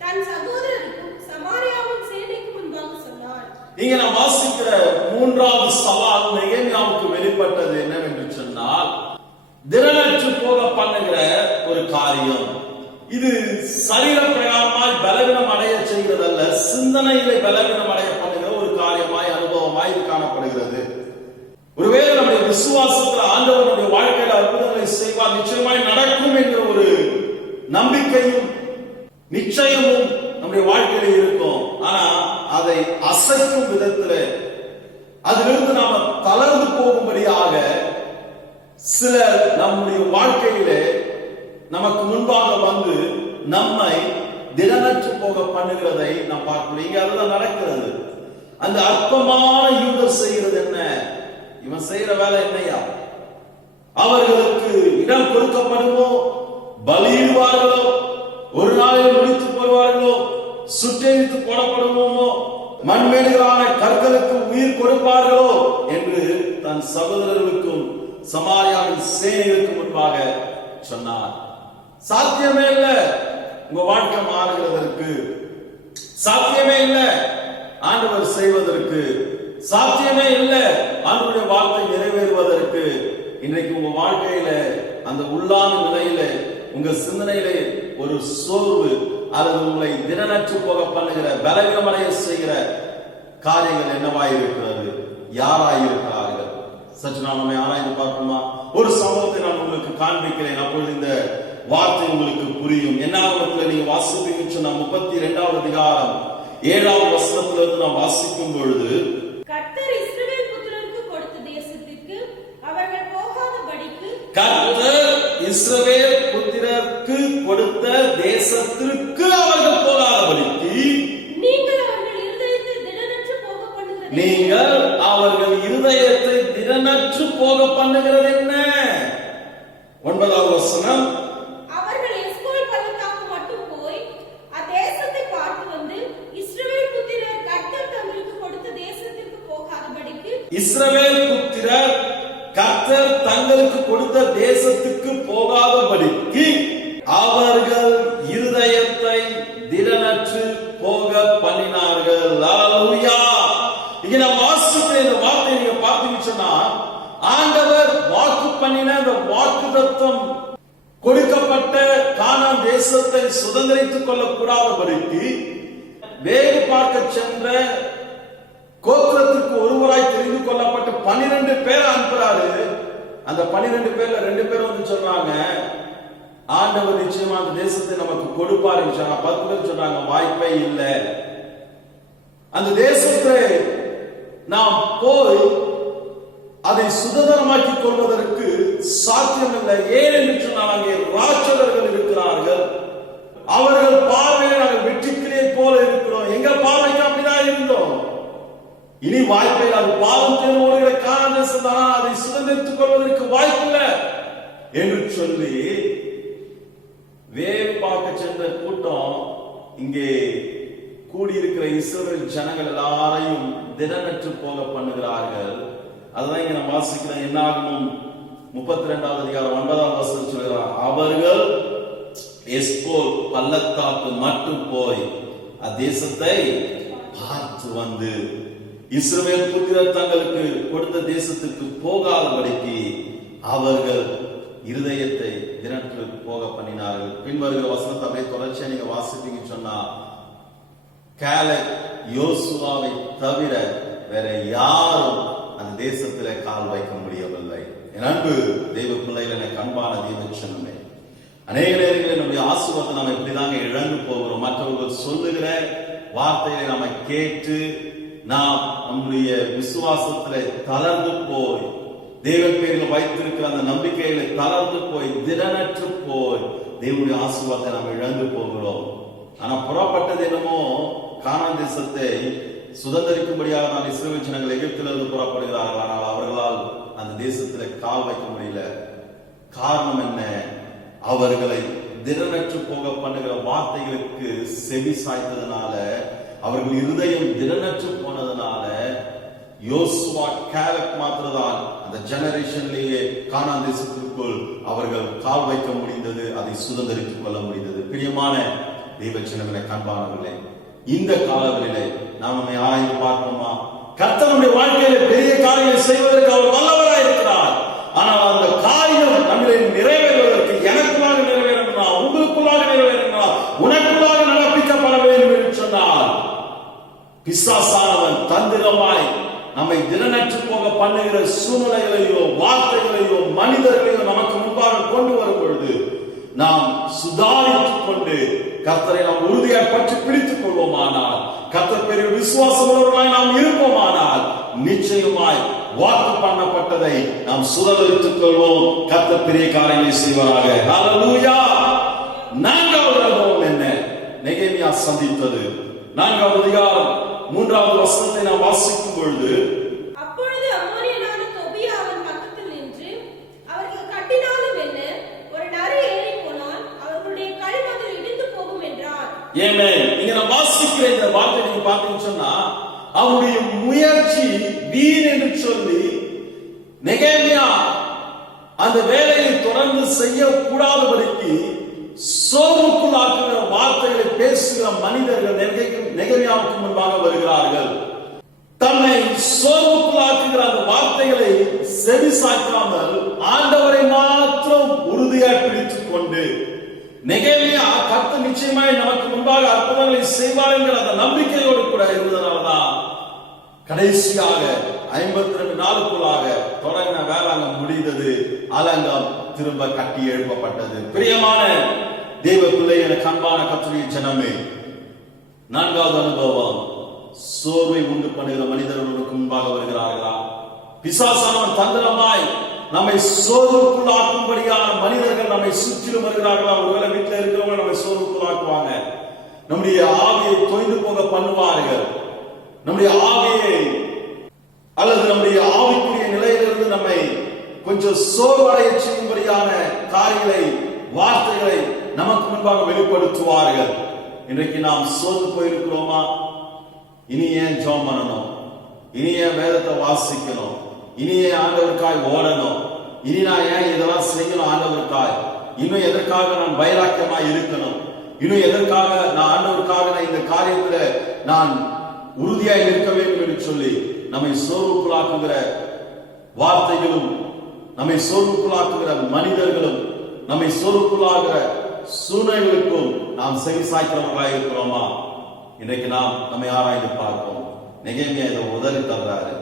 தன் சகோதரருக்கும் சமாரியாவின் சேனைக்கு முன்பாக சொன்னார். இங்க நாம் வாசிக்கிற 3வது சவால் நெகேமியாவுக்கு வெளிப்பட்டது என்னவென்று சொன்னால், திடனற்று போக பண்ணுகிற ஒரு காரியம். இது சரீர பிரகாரமாய் பலவீனம் அடைய செய்கிறதல்ல, சிந்தனையிலே பலவீனம் அடைய பண்ணுகிற ஒரு காரியமாய், அனுபவமாய் இது காணப்படுகிறது. ஒருவேளை நம்முடைய விசுவாசத்தில் ஆண்டவர் நம்முடைய வாழ்க்கையில அற்புதங்களை செய்வார், நிச்சயமாய் நடக்கும் என்கிற ஒரு நம்பிக்கையும் நிச்சயமும் நம்முடைய வாழ்க்கையில இருக்கும். ஆனா அதை அசைக்கும் விதத்துல அதிலிருந்து நாம தளர்ந்து போகும்படியாக சில நம்முடைய வாழ்க்கையிலே நமக்கு முன்பாக வந்து நம்மை திடனற்று போக பண்ணுகிறதை நாம் பார்க்கணும். இங்க அதுதான் நடக்கிறது. அந்த அற்பமான யூதர் செய்கிறது என்ன? இவன் செய்யற வேலை என்னையா? அவர்களுக்கு இடம் கொடுக்கப்படுமோ? பலியிடுவார்களோ? ஒரு நாளில் முடித்து போடுவார்களோ? சுட்டெரித்து போடப்படுமோ? மண்மேடுகளான கற்களுக்கு உயிர் கொடுப்பார்களோ என்று தன் சகோதரர்களுக்கும் சமாரியாவின் சேனைகளுக்கு முன்பாக சொன்னார். சாத்தியமே இல்லை உங்க வாழ்க்கை மாறுகிறதற்கு, சாத்தியமே இல்லை ஆண்டவர் செய்வதற்கு, சாத்தியமே இல்லை ஆண்டவருடைய வார்த்தை நிறைவேறுவதற்கு. இன்றைக்கு உங்க வாழ்க்கையில அந்த உள்ளான நிலையில உங்க சிந்தனையில ஒரு சோர்வு அல்லது உங்களை திடனற்று போக பண்ணுகிற, பலவீனமடைய செய்கிற காரியங்கள் என்னவாய் இருக்கிறது? யாராய் இருக்கிறார்கள்? சற்று நாம் நம்மை ஆராய்ந்து பார்ப்போமா? ஒரு சம்பவத்தை நான் உங்களுக்கு காண்பிக்கிறேன், அப்பொழுது இந்த வார்த்தை உங்களுக்கு புரியும். என்னாகமத்தில் நீங்க வாசிப்பீங்கன்னு சொன்னா 32வது அதிகாரம் 7வது வசனத்துல இருந்து நாம் வாசிக்கும் பொழுது, கர்த்தர் இஸ்ரவேல் புத்திரருக்கு கொடுத்த தேசத்திற்கு அவர்கள் போகாதபடிக்கு, கர்த்தர் இஸ்ரவேல் புத்திரருக்கு கொடுத்த தேசத்திற்கு அவர்கள் போகாதபடிக்கு நீங்கள் அவர்கள் இருதயத்தை திடனற்று போக பண்ணுகிறது. நீங்கள் அவர்கள் இருதயத்தை திடனற்று போக பண்ணுகிறது என்ன? 9வது வசனம், அவர்கள் எஸ்கோல் பள்ளத்தாக்கு மட்டும் போய் அத்தேசத்தை பார்த்து வந்து இஸ்ரவேல் புத்திரர் கர்த்தர் தங்களுக்கு கொடுத்த தேசத்திற்கு போகாதபடிக்கு, இஸ்ரவேல் புத்திரர் கர்த்தர் தங்களுக்கு கொடுத்த தேசத்துக்கு போகாதபடிக்கு அவர்கள் இருதயத்தை திடனற்று போக பண்ணினார்கள். அல்லேலூயா. இங்க நான் வாசிக்கிற இந்த வார்த்தை நீங்க பார்த்தீங்கன்னு சொன்னா, ஆண்டவர் வாக்கு பண்ணின அந்த வாக்குத்தத்தம் கொடுக்கப்பட்ட கானான் தேசத்தை சுதந்திரித்துக் கொள்ளக்கூடாதபடிக்கு வேறு பார்க்க சென்ற கோத்திரத்திற்கு ஒருவராய் தெரிந்து கொள்ளப்பட்ட 12 பேரை அனுப்புறாரு. அந்த 12 பேர்ல 2 பேர் வந்து சொல்றாங்க, ஆண்டவர் நிச்சயமா அந்த தேசத்தை நமக்கு கொடுப்பாரு. 10 பேர் சொல்றாங்க, வாய்ப்பே இல்லை, அந்த தேசத்தை நாம் போய் அதை சுதந்திரமாக்கிக் கொள்வதற்கு சாத்தியமில்லை. ஏன் என்று சொன்னால் அங்கே ராட்சதர்கள் இருக்கிறார்கள். அவர்கள் பார்வையில் நாங்கள் வெற்றிக்கிலே போல இருக்கிறோம், எங்கள் பார்வைக்கு அப்படிதான் இருந்தோம். இனி வாய்ப்பை அது பாவத்தின் ஒருவரை காண தேசம், அதை சுதந்திரித்துக் கொள்வதற்கு வாய்ப்பில்லை என்று சொல்லி வேறு பார்க்க சென்ற கூட்டம் இங்கே கூடியிருக்கிற இஸ்ரவேல் ஜனங்கள் எல்லாரையும் திடனற்று போக பண்ணுகிறார்கள். அதுதான் இங்க நம்ம வாசிக்கிறோம். என்னாகும் 32வது அதிகாரம் 9வது வசனம் சொல்கிறார், அவர்கள் எஸ்கோல் பள்ளத்தாக்கு மட்டும் போய் அத்தேசத்தை பார்த்து வந்து இஸ்ரவேல் புத்திரர் தங்களுக்கு கொடுத்த தேசத்துக்கு போகாதபடிக்கு அவர்கள் இருதயத்தை தினற்று போக பண்ணினார்கள். பின்வருகிற வசனத்தை அப்படியே தொடர்ச்சியா நீங்க வாசிப்பீங்கன்னு சொன்னா, காலேப் யோசுவாவை தவிர வேற யாரும் அந்த தேசத்திலே கால் வைக்க முடியவில்லை. என் அன்பு தெய்வ பிள்ளைகள், எனக்கு அன்பான தெய்வச்சனமே, அநேக நேரங்களில் நம்முடைய ஆசீர்வாதத்தை நாம் எப்படிதாங்க இழந்து போகிறோம். மற்றவர்கள் சொல்லுகிற வார்த்தைகளை நாம கேட்டு நாம் நம்முடைய விசுவாசத்திலே தளர்ந்து போய், தேவன் பேரில் வைத்திருக்கிற அந்த நம்பிக்கையில தளர்ந்து போய், திடனற்று போய் தேவனுடைய ஆசீர்வாதத்தை நாம் இழந்து போகிறோம். ஆனா புறப்பட்டது என்னமோ கானான் தேசத்தை சுதந்திரிக்கும்படியாக நான் இஸ்ரவேல் ஜனங்கள் எகிப்திலிருந்து புறப்படுகிறார்கள். ஆனால் அவர்களால் அந்த தேசத்துல கால் வைக்க முடியல. காரணம் என்ன? அவர்களை திடனற்று போக பண்ணுகிற வார்த்தைகளுக்கு செவி சாய்த்ததுனால, அவர்கள் இருதயம் திடனற்று போனதுனால யோசுவா காலேப் மாத்திரதான் அந்த ஜெனரேஷன்லேயே கானான் தேசத்திற்குள் அவர்கள் கால் வைக்க முடிந்தது, அதை சுதந்திரித்துக் கொள்ள முடிந்தது. பிரியமான தெய்வச்சனங்களே, கண்பானவர்களே, இந்த காலங்களிலே நாம் நம்மை ஆராய்ந்து பார்ப்போமா? கர்த்தர் நம்முடைய வாழ்க்கையில பெரிய காரியங்களை செய்வதற்கு அவர் வல்லவராய் இருக்கிறார். ஆனால் அந்த காரியம் நம்மளை நிறைவேறுவதற்கு எனக்குள்ளாக நிறைவேறா, உங்களுக்குள்ளாக நிறைவேறா, உனக்குள்ளாக நடப்பிக்கப்பட வேண்டும் என்று சொன்னால், பிசாசானவன் தந்திரமாய் நம்மை திடனற்று போக பண்ணுகிற சூழ்நிலைகளையோ வார்த்தைகளையோ மனிதர்களையோ நமக்கு முன்பாக கொண்டு வரும் பொழுது நாம் சுதாரித்துக் கொண்டு கர்த்தரை நாம் உறுதியாக பற்றி பிடித்துக் கொள்வோமானால், கர்த்தர் பேரில் விசுவாசம் உள்ளவர்களாய் நாம் இருப்போமானால், நிச்சயமாய் வாக்கு பண்ணப்பட்டதை நாம் சுதந்திரித்துக் கொள்வோம். கர்த்தர் பெரிய காரியங்களை செய்வாராக. ஹல்லேலூயா. நான்காவது அனுபவம் என்ன? நெகேமியா சந்தித்தது. 4வது அதிகாரம் 3வது வசனத்தை நாம் வாசிக்கும் பொழுது, அப்பொழுது அம்மோனியனான தொபியா அவன் பக்கத்தில் நின்று, அவர்கள் கட்டினாலும் என்ன, ஒரு நரி ஏறி போனால் அவர்களுடைய கல்மதில் இடிந்து போகும் என்றார். ஏமே, நீங்க நான் வாசிக்கிற இந்த வார்த்தை நீங்க பார்த்தீங்கன்னு சொன்னா, அவருடைய முயற்சி வீண் என்று சொல்லி நெகேமியா அந்த வேலையை தொடர்ந்து செய்யக்கூடாதபடிக்கு சோர்வுக்குள்ளாக்குகிற வார்த்தைகளை பேசுகிற மனிதர்கள் நெகேமியாவுக்கு முன்பாக வருகிறார்கள். தன்னை சோர்வுக்குள்ளாக்குகிற அந்த வார்த்தைகளை செவி சாய்க்காமல் ஆண்டவரை மாத்திரம் உறுதியாக பிடித்துக் கொண்டு, நெகேமியா கர்த்தர் நிச்சயமாய் நமக்கு முன்பாக அற்புதங்களை செய்வார் என்கிற அந்த நம்பிக்கையோடு கூட இருந்ததனால்தான் கடைசியாக 52 நாளுக்குள்ளாக தொடங்கின வேளாங்கம் முடிந்தது. அலங்கம் திரும்ப கட்டி எழுப்பப்பட்டது. பிரியமான தேவ பிள்ளை, எனக்கு அன்பான கர்த்தருடைய ஜனமே, 4வது அனுபவம், சோர்வை உண்டு பண்ணுகிற மனிதர்களுக்கு முன்பாக வருகிறார்களா? பிசாசானவன் தந்திரமாய் நம்மை சோர்வுக்குள்ளாக்கும்படியான மனிதர்கள் நம்மை சுற்றிலும் வருகிறார்களா? ஒருவேளை வீட்டில் இருக்கிறவங்க நம்மை சோர்வுக்குள்ளாக்குவாங்க. நம்முடைய ஆவியை தொய்ந்து போக பண்ணுவார்கள். நம்முடைய ஆவியை அல்லது நம்முடைய ஆவிக்குரிய நிலையிலிருந்து நம்மை கொஞ்சம் சோர்வடைய செய்யும்படியான காரியங்களை, வார்த்தைகளை நமக்கு முன்பாக வெளிப்படுத்துவார்கள். இன்றைக்கு நாம் சோர்ந்து போயிருக்கிறோமா? இனி ஏன் ஜெபம் பண்ணணும்? இனி ஏன் வேதத்தை வாசிக்கணும்? இனி ஏன் ஆண்டவருக்காய் ஓடணும்? இனி நான் ஏன் இதெல்லாம் செய்யணும் ஆண்டவருக்காய்? இன்னும் எதற்காக நான் வைராக்கியமாய் இருக்கணும்? இன்னும் எதற்காக நான் ஆண்டவருக்காக நான் இந்த காரியத்துல நான் உறுதியாய் இருக்க வேண்டும் என்று சொல்லி நம்மை சோர்வுக்குள்ளாக்குகிற வார்த்தைகளும், நம்மை சோர்வுக்குள்ளாக்குகிற மனிதர்களும், நம்மை சோர்வுக்குள்ளாகிற சூழ்நிலைகளுக்கும் நாம் செவி சாய்க்கிறவர்களாக இருக்கிறோமா? இன்றைக்கு நாம் நம்மை ஆராய்ந்து பார்ப்போம். நெகேமியா இதை உதறி தர்றாரு.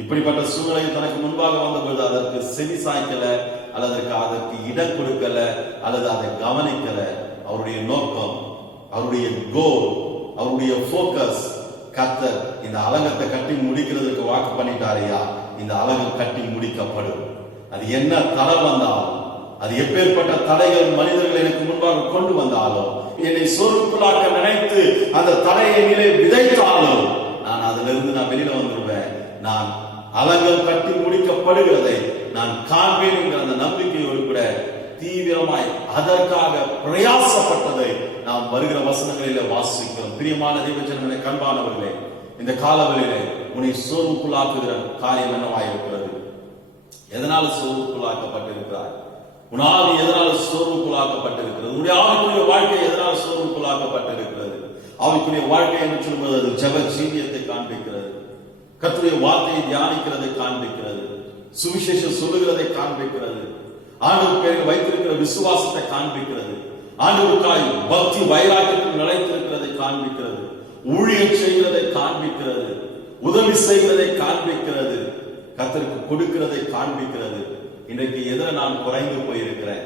இப்படிப்பட்ட சூழ்நிலை தனக்கு முன்பாக வந்தபொழுது அதற்கு செவி சாய்க்கல, அல்லது அதற்கு இடம் கொடுக்கல, அல்லது அதை கவனிக்கல. அவருடைய நோக்கம், அவருடைய கோல், அவருடைய போக்கஸ், கர்த்தர் இந்த அலங்கத்தை கட்டி முடிக்கிறதுக்கு வாக்கு பண்ணிட்டாரையா, இந்த அலங்கம் கட்டி முடிக்கப்படும். அது என்ன தடை வந்தாலும், அது எப்பேற்பட்ட தடைகள் மனிதர்கள் எனக்கு முன்பாக கொண்டு வந்தாலும், என்னை சோர்வுக்குள்ளாக்க நினைத்து அந்த தடையை நிலை விதைத்தாலும், நான் அதிலிருந்து நான் வெளியில வந்துடுவேன். நான் அலங்கம் கட்டி முடிக்கப்படுகிறதை நான் காண்பேன் என்கிற அந்த நம்பிக்கையோடு கூட தீவிரமாய் அதற்காக பிரயாசப்பட்டதை நாம் வருகிற வசனங்களிலே வாசிக்கிறோம். பிரியமான தேவஜனங்களே, கண்பானவர்களே, இந்த காலவெளியிலே உன்னை சோர்வுக்குள்ளாக்குகிற காரியம் என்னவாயிருக்கிறது? எதனால சோர்வுக்குள்ளாக்கப்பட்டிருக்கிறாய்? உன் ஆவி எதனால் சோர்வுக்குள்ளாக்கப்பட்டிருக்கிறது? உன்னுடைய ஆவிக்குரிய வாழ்க்கை எதனால் சோர்வுக்குள்ளாக்கப்பட்டிருக்கிறது? ஆவிக்குரிய வாழ்க்கை என்று சொல்லும்போது அது ஜெப ஜீவியத்தை காண்பிக்கிறது, கர்த்தருடைய வார்த்தையை தியானிக்கிறதை காண்பிக்கிறது, சுவிசேஷம் சொல்லுகிறதை காண்பிக்கிறது, ஆண்டவர் பேரில் வைத்திருக்கிற விசுவாசத்தை காண்பிக்கிறது, ஆண்டவருக்காய் பக்தி வைராக்கியத்தில் நிலைத்திருக்கிறதை காண்பிக்கிறது, ஊழியம் செய்கிறதை காண்பிக்கிறது, உதவி செய்கிறதை காண்பிக்கிறது, கர்த்தருக்கு கொடுக்கிறதை காண்பிக்கிறது. இன்றைக்கு எதிர நான் குறைந்து போயிருக்கிறேன்,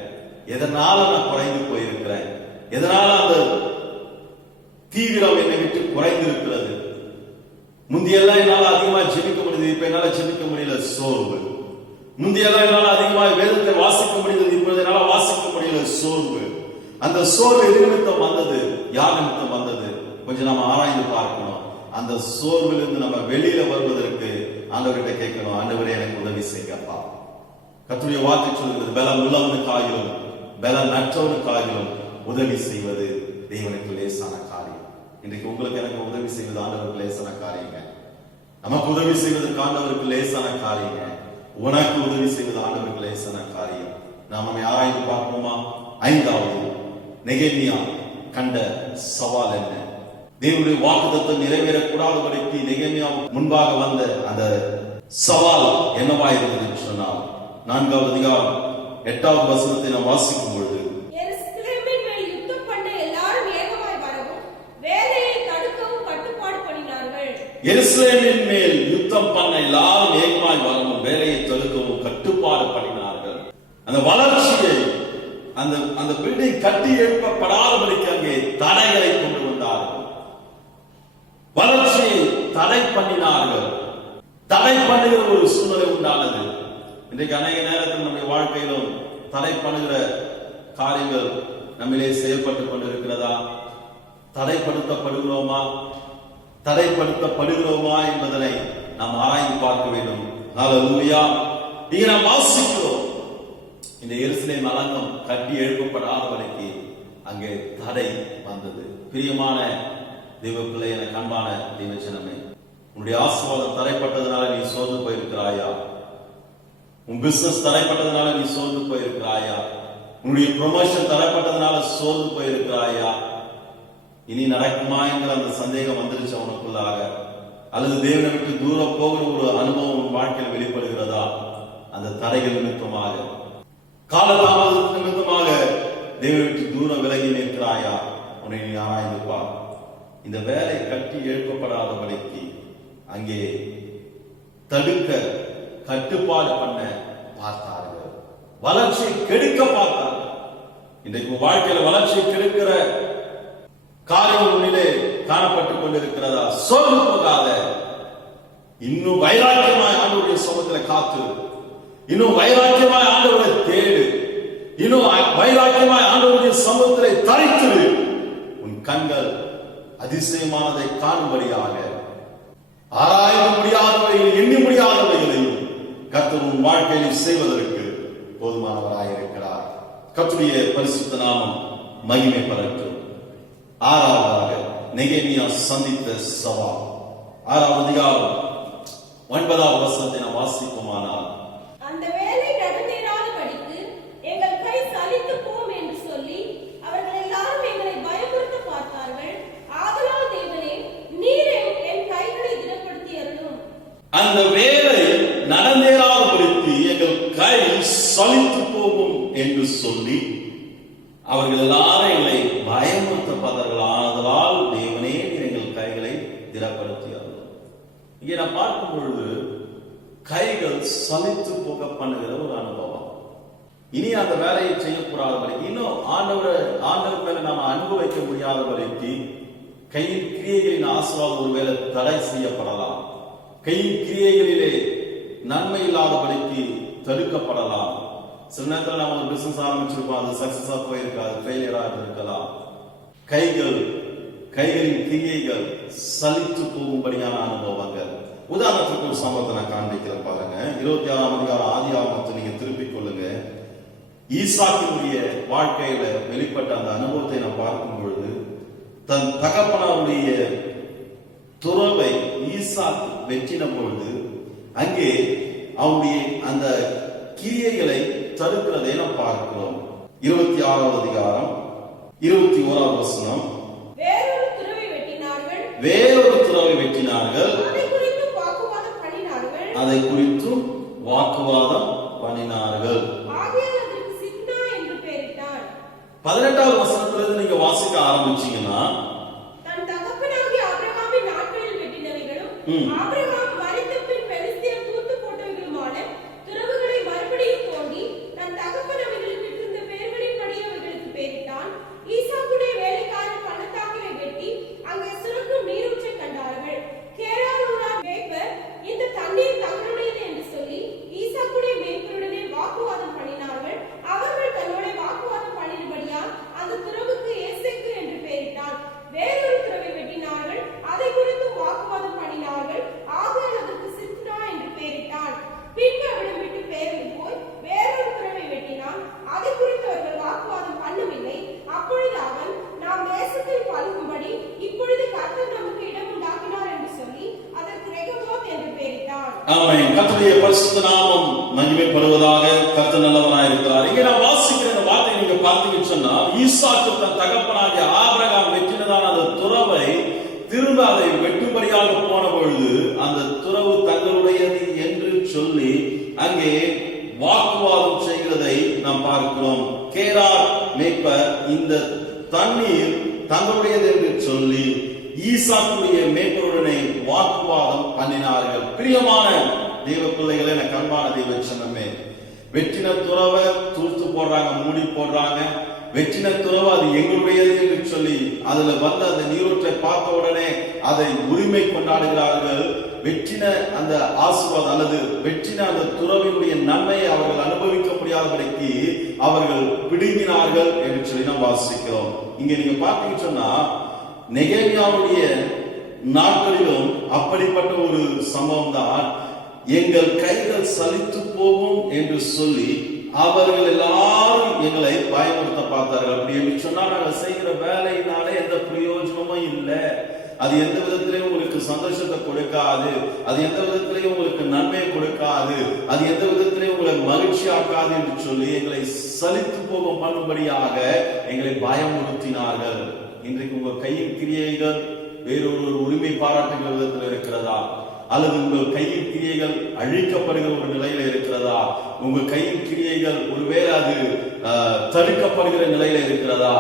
எதனால நான் குறைந்து போயிருக்கிறேன், எதனால அந்த தீவிரம் என்னை விட்டு குறைந்திருக்கிறது? முந்தியெல்லாம் என்னால அதிகமா ஜெபிக்க முடியுது, இப்ப என்னால ஜெபிக்க முடியல, சோர்வு. முந்தியெல்லாம் என்னால அதிகமா வேதத்தை வாசிக்க முடியுது, இப்பொழுது என்னால வாசிக்க முடியல, சோர்வு. அந்த சோர்வு எது நிமித்தம் வந்தது? யார் நிமித்தம் வந்தது? கொஞ்சம் நம்ம ஆராய்ந்து பார்க்கணும். அந்த சோர்விலிருந்து நம்ம வெளியில வருவதற்கு ஆண்டவர்கிட்ட கேட்கணும், ஆண்டவரே எனக்கு உதவி செய்யப்பா. கர்த்தருடைய வார்த்தை சொல்கிறது, பலம் உள்ளவனுக்காகிலும் பலம் நற்றவனுக்காகிலும் உதவி செய்வது தேவனுக்கு லேசான காரியம். இன்றைக்கு உங்களுக்கு எனக்கு உதவி செய்வது ஆண்டவருக்கு லேசான காரியங்க. நமக்கு உதவி செய்வதற்கு ஆண்டவருக்கு லேசான காரியங்க. உனக்கு உதவி செய்வது ஆண்டவருக்கு லேசான காரியம். நாம் நம்மை ஆராய்ந்து பார்ப்போமா? 5வது, நெகேமியா கண்ட சவால் என்ன? தேவனுடைய வாக்குத்தத்தம் நிறைவேறக்கூடாதபடிக்கு நெகேமியா முன்பாக வந்த அந்த சவால் என்னவாயிருந்தது சொன்னால், 4வது அதிகாரம் 8வது வசனத்தை நாம் வாசிக்கும் பொழுது, எருசலேமின் மேல் யுத்தம் பண்ண எல்லாரும் ஏகமாய் வரவும் வேலையை தடுக்கவும் கட்டுப்பாடு பண்ணினார்கள். எருசலேமின் மேல் யுத்தம் பண்ண எல்லாரும் ஏகமாய் வரவும் வேலையை தடுக்கவும் கட்டுப்பாடு பண்ணினார்கள். அந்த வளர்ச்சியை, அந்த பில்டிங் கட்டி எழுப்பப்படாதபடிக்கு அங்கே தடைகளை கொண்டு வந்தார்கள். வளர்ச்சியை தடை பண்ணினார்கள். தடை பண்ணுகிற ஒரு சூழ்நிலை உண்டானது. இன்றைக்கு அநேக நேரத்தில் நம்முடைய வாழ்க்கையிலும் தடை பண்ணுகிற காரியங்கள் நம்மிலே செயல்பட்டுக் கொண்டிருக்கிறதா? தடைப்படுத்தப்படுகிறோமா? தடைப்படுத்தப்படுகிறோமா என்பதனை நாம் ஆராய்ந்து பார்க்க வேண்டும். ஹல்லேலூயா. இங்கே நாம் வாசிக்கிறோம், இந்த எருசலேம் அலங்கம் கட்டி எழுப்பப்படாதவரைக்கு அங்கே தடை வந்தது. பிரியமான தேவ பிள்ளை, எனக்கு அன்பான தேவஜனமே, உன்னுடைய ஆசீர்வாதம் தடைப்பட்டதுனால நீ சோர்ந்து போயிருக்கிறாயா? உன் பிசினஸ் தடைப்பட்டதுனால நீ சோர்ந்து போயிருக்கிறாயா? உன்னுடைய ப்ரொமோஷன் தடைப்பட்டதுனால சோர்ந்து போயிருக்கிறாயா? இனி நடக்குமா என்கிற அந்த சந்தேகம் வந்துருச்சு உனக்குள்ளாக? அல்லது தேவனை விட்டு தூரம் போகிற ஒரு அனுபவம் உன் வாழ்க்கையில் வெளிப்படுகிறதா? அந்த தடைகள் நிமித்தமாக, காலதாமதத்தின் நிமித்தமாக தேவனை விட்டு தூரம் விலகி நிற்கிறாயா? உன்னை நீ ஆராய்ந்து பார். இந்த வேலை கட்டி எழுப்பப்படாதபடிக்கு அங்கே தடுக்க, கட்டுப்பாடு பண்ண பார்த்தார்கள். வளர்ச்சியை கெடுக்க பார்த்தார்கள். இன்றைக்கு வாழ்க்கையில வளர்ச்சியை கெடுக்கிற காரியம் உன்னிலே காணப்பட்டுக் கொண்டிருக்கிறதா? சோர்ந்து போகாத. இன்னும் வைராக்கியமாய் ஆண்டவருடைய சமூகத்தில் காத்து, இன்னும் வைராக்கியமாய் ஆண்டவரை தேடு, இன்னும் வைராக்கியமாய் ஆண்டவருடைய சமூகத்திலே தரித்து உன் கண்கள் அதிசயமானதை காணும்படியாக, ஆராய முடியாதவைகள், எண்ணி முடியாதவைகளையும் கர்த்தர் உன் வாழ்க்கையில் செய்வதற்கு போதுமானவராயிருக்கிறார். கர்த்தருடைய பரிசுத்த நாமம் மகிமை பெறட்டும். 6வதாக நெகேமியா சந்தித்த சவால். 6வது அதிகாரம் 9வது வசனத்தை நாம் வாசிப்போமானால், அந்த வேலை நடந்தேறாதபடிக்கு எங்கள் கை சலித்து போம் என்று சொல்லி அவர்கள் எல்லாரும் எங்களை பயமுறுத்த பார்த்தார்கள். ஆதலால் தேவனே, நீர் என் கைகளை திடப்படுத்தி அருளும். அந்த வேலை நடந்தேறாதபடிக்கு எங்கள் கை சலித்து போகும் என்று சொல்லி அவர்கள் எல்லாரும் எங்களை பயமுறுத்த பார்த்தார்கள். ஆதலால் தேவனே, நீர் எங்கள் கைகளை திடப்படுத்தி அருளும். இங்கே நான் பார்க்கும் பொழுது கைகள் சலித்து போக பண்ணுகிற ஒரு அனுபவம். இனி அந்த வேலையை செய்யக்கூடாதபடிக்கு, இன்னும் ஆண்டவர் மேல நாம் அன்பு வைக்க முடியாதபடிக்கு கையின் கிரியைகளின் ஆசீர்வாதம் ஒருவேளை தடை செய்யப்படலாம். கையின் கிரியைகளிலே நன்மை இல்லாதபடிக்கு தடுக்கப்படலாம். சில நேரத்தில் நம்ம ஒரு பிசினஸ் ஆரம்பிச்சிருப்போம், அது சக்சஸா போயிருக்காது, ஃபெயிலியரா இருக்கலாம். கைகளின் கிரியைகள் சலித்து போகும்படியான அனுபவங்கள். உதாரணத்துக்கு ஒரு சம்பவத்தை நான் காண்பிக்கிறேன் பாருங்க. 26ஆம் அதிகாரம் ஆதியாகமத்தை நீங்க திருப்பிக் கொள்ளுங்க. ஈசாக்கினுடைய வாழ்க்கையில வெளிப்பட்ட அந்த அனுபவத்தை நான் பார்க்கும் பொழுது, தன் தகப்பனாருடைய துறவை ஈசாக் வெற்றின பொழுது அங்கே அவனுடைய அந்த கிரியைகளை தடுக்கிறதை நாம் பார்க்கிறோம். 26வது அதிகாரம் 21வது வசனம். வேறொரு துறவை வெட்டினார்கள், வேறொரு துறவை வெட்டினார்கள், அதை குறித்து வாக்குவாதம் பண்ணினார்கள், அதை குறித்தும் வாக்குவாதம் பண்ணினார்கள். ஆகையால் அதற்கு சித்னா என்று பெயரிட்டான். 18வது வசனத்திலிருந்து நீங்க வாசிக்க ஆரம்பிச்சீங்கன்னா, தன் தகப்பனாகிய ஆபிரகாமின் நாட்களில் வெட்டினவைகளும் ஆபிரகாம் மரித்த பின் பெலிஸ்தியர் தூத்து போட்டவைகளுமான துறவுகளை மறுபடியும் தோண்டி தன் தகப்பன் அவைகளுக்கு இருந்த பெயர்களின்படி அவைகளுக்கு பெயரிட்டான். ஈசாக்குடைய வேலைக்காரன் பள்ளத்தாக்கிலே வெட்டி அங்கே சுரக்கும் நீரூற்றை கண்டார்கள். கேராரூரார் மேய்ப்பர் இந்த தண்ணீர் தங்களுடையது என்று சொல்லி ஈசாக்குடைய மேய்ப்பருடனே வாக்குவாதம் பண்ணினார்கள். அவர்கள் தன்னோட வாக்குவாதம் பண்ணினபடியால் அந்த துறவுக்கு ஏசேக்கு என்று பெயரிட்டான். வேறொரு துறவை வெட்டினார்கள், அதை குறித்து வாக்குவாதம் பண்ணினார்கள். ஆகையால் அதற்கு சித்னா என்று பெயரிட்டான். பின்பு அவரிடம் விட்டு பெயர்ந்து போய் வேறொரு துறவை வெட்டினான். அதை குறித்து அவர்கள் வாக்குவாதம் பண்ணவில்லை. அப்பொழுது அவன், நாம் தேசத்தில் பழுகும்படி இப்பொழுது கர்த்தர் நமக்கு இடம் உண்டாக்கினார் என்று சொல்லி அதற்கு ரெகோபோத் என்று பெயரிட்டான். ஆமென். கர்த்தருடைய பரிசுத்த நாமம் மகிமைப்படுவதாக. கர்த்தர் நல்லவராய் இருக்கிறார். இங்கே நான் வாசிக்கிற இந்த வார்த்தை நீங்க பார்த்தீங்கன்னு சொன்னா, ஈசாக்கு தன் தகப்பனாகிய ஆபிரகாம் வெட்டினதான அந்த துறவை திரும்ப அதை வெட்டும்படியாக போன பொழுது அந்த துறவு தங்களுடையது என்று சொல்லி அங்கே வாக்குவாதம் செய்கிறதை நாம் பார்க்கிறோம். கேரார் மேய்ப்பர் இந்த தண்ணீர் தங்களுடையது என்று சொல்லி ஈசாக்குடைய மேய்ப்பருடனே வாக்குவாதம் பண்ணினார்கள். பிரியமான தெய்வ பிள்ளைகளே, எனக்கு அன்பான தெய்வ சொன்னமே, வெற்றின துறவை தூர்த்து போடுறாங்க, மூடி போடுறாங்க. வெற்றின துறவு அது எங்களுடையது என்று சொல்லி அதுல வந்த அந்த நீரூற்றை பார்த்த உடனே அதை உரிமை கொண்டாடுகிறார்கள். வெற்றின அந்த ஆசீர்வாதம் அல்லது வெற்றின அந்த துறவினுடைய நன்மையை அவர்கள் அனுபவிக்க முடியாதபடிக்கு அவர்கள் பிடுங்கினார்கள் என்று சொல்லி நாம் வாசிக்கிறோம். இங்க நீங்க பார்த்தீங்கன்னு சொன்னா, நெகேமியாவுடைய நாட்களிலும் அப்படிப்பட்ட ஒரு சம்பவம் தான். எங்கள் கைகள் சலித்து போகும் என்று சொல்லி அவர்கள் எல்லாரும் எங்களை பயமுறுத்த பார்த்தார்கள். அப்படி என்று சொன்னா, நாங்கள் செய்கிற வேலையினால எந்த பிரயோஜனமும் இல்லை, அது எந்த விதத்திலையும் உங்களுக்கு சந்தோஷத்தை கொடுக்காது, அது எந்த விதத்திலையும் உங்களுக்கு நன்மையை கொடுக்காது, அது எந்த விதத்திலையும் உங்களை மகிழ்ச்சி ஆக்காது என்று சொல்லி எங்களை சலித்து போக பண்ணும்படியாக எங்களை பயமுறுத்தினார்கள். இன்றைக்கு உங்க கையின் கிரியைகள் வேறொரு உரிமை பாராட்டுகிற விதத்தில் இருக்கிறதா, அல்லது உங்கள் கையின் கிரியைகள் அழிக்கப்படுகிற ஒரு நிலையில இருக்கிறதா, உங்க கையின் கிரியைகள் ஒருவேளை அது தடுக்கப்படுகிற நிலையில இருக்கிறதா,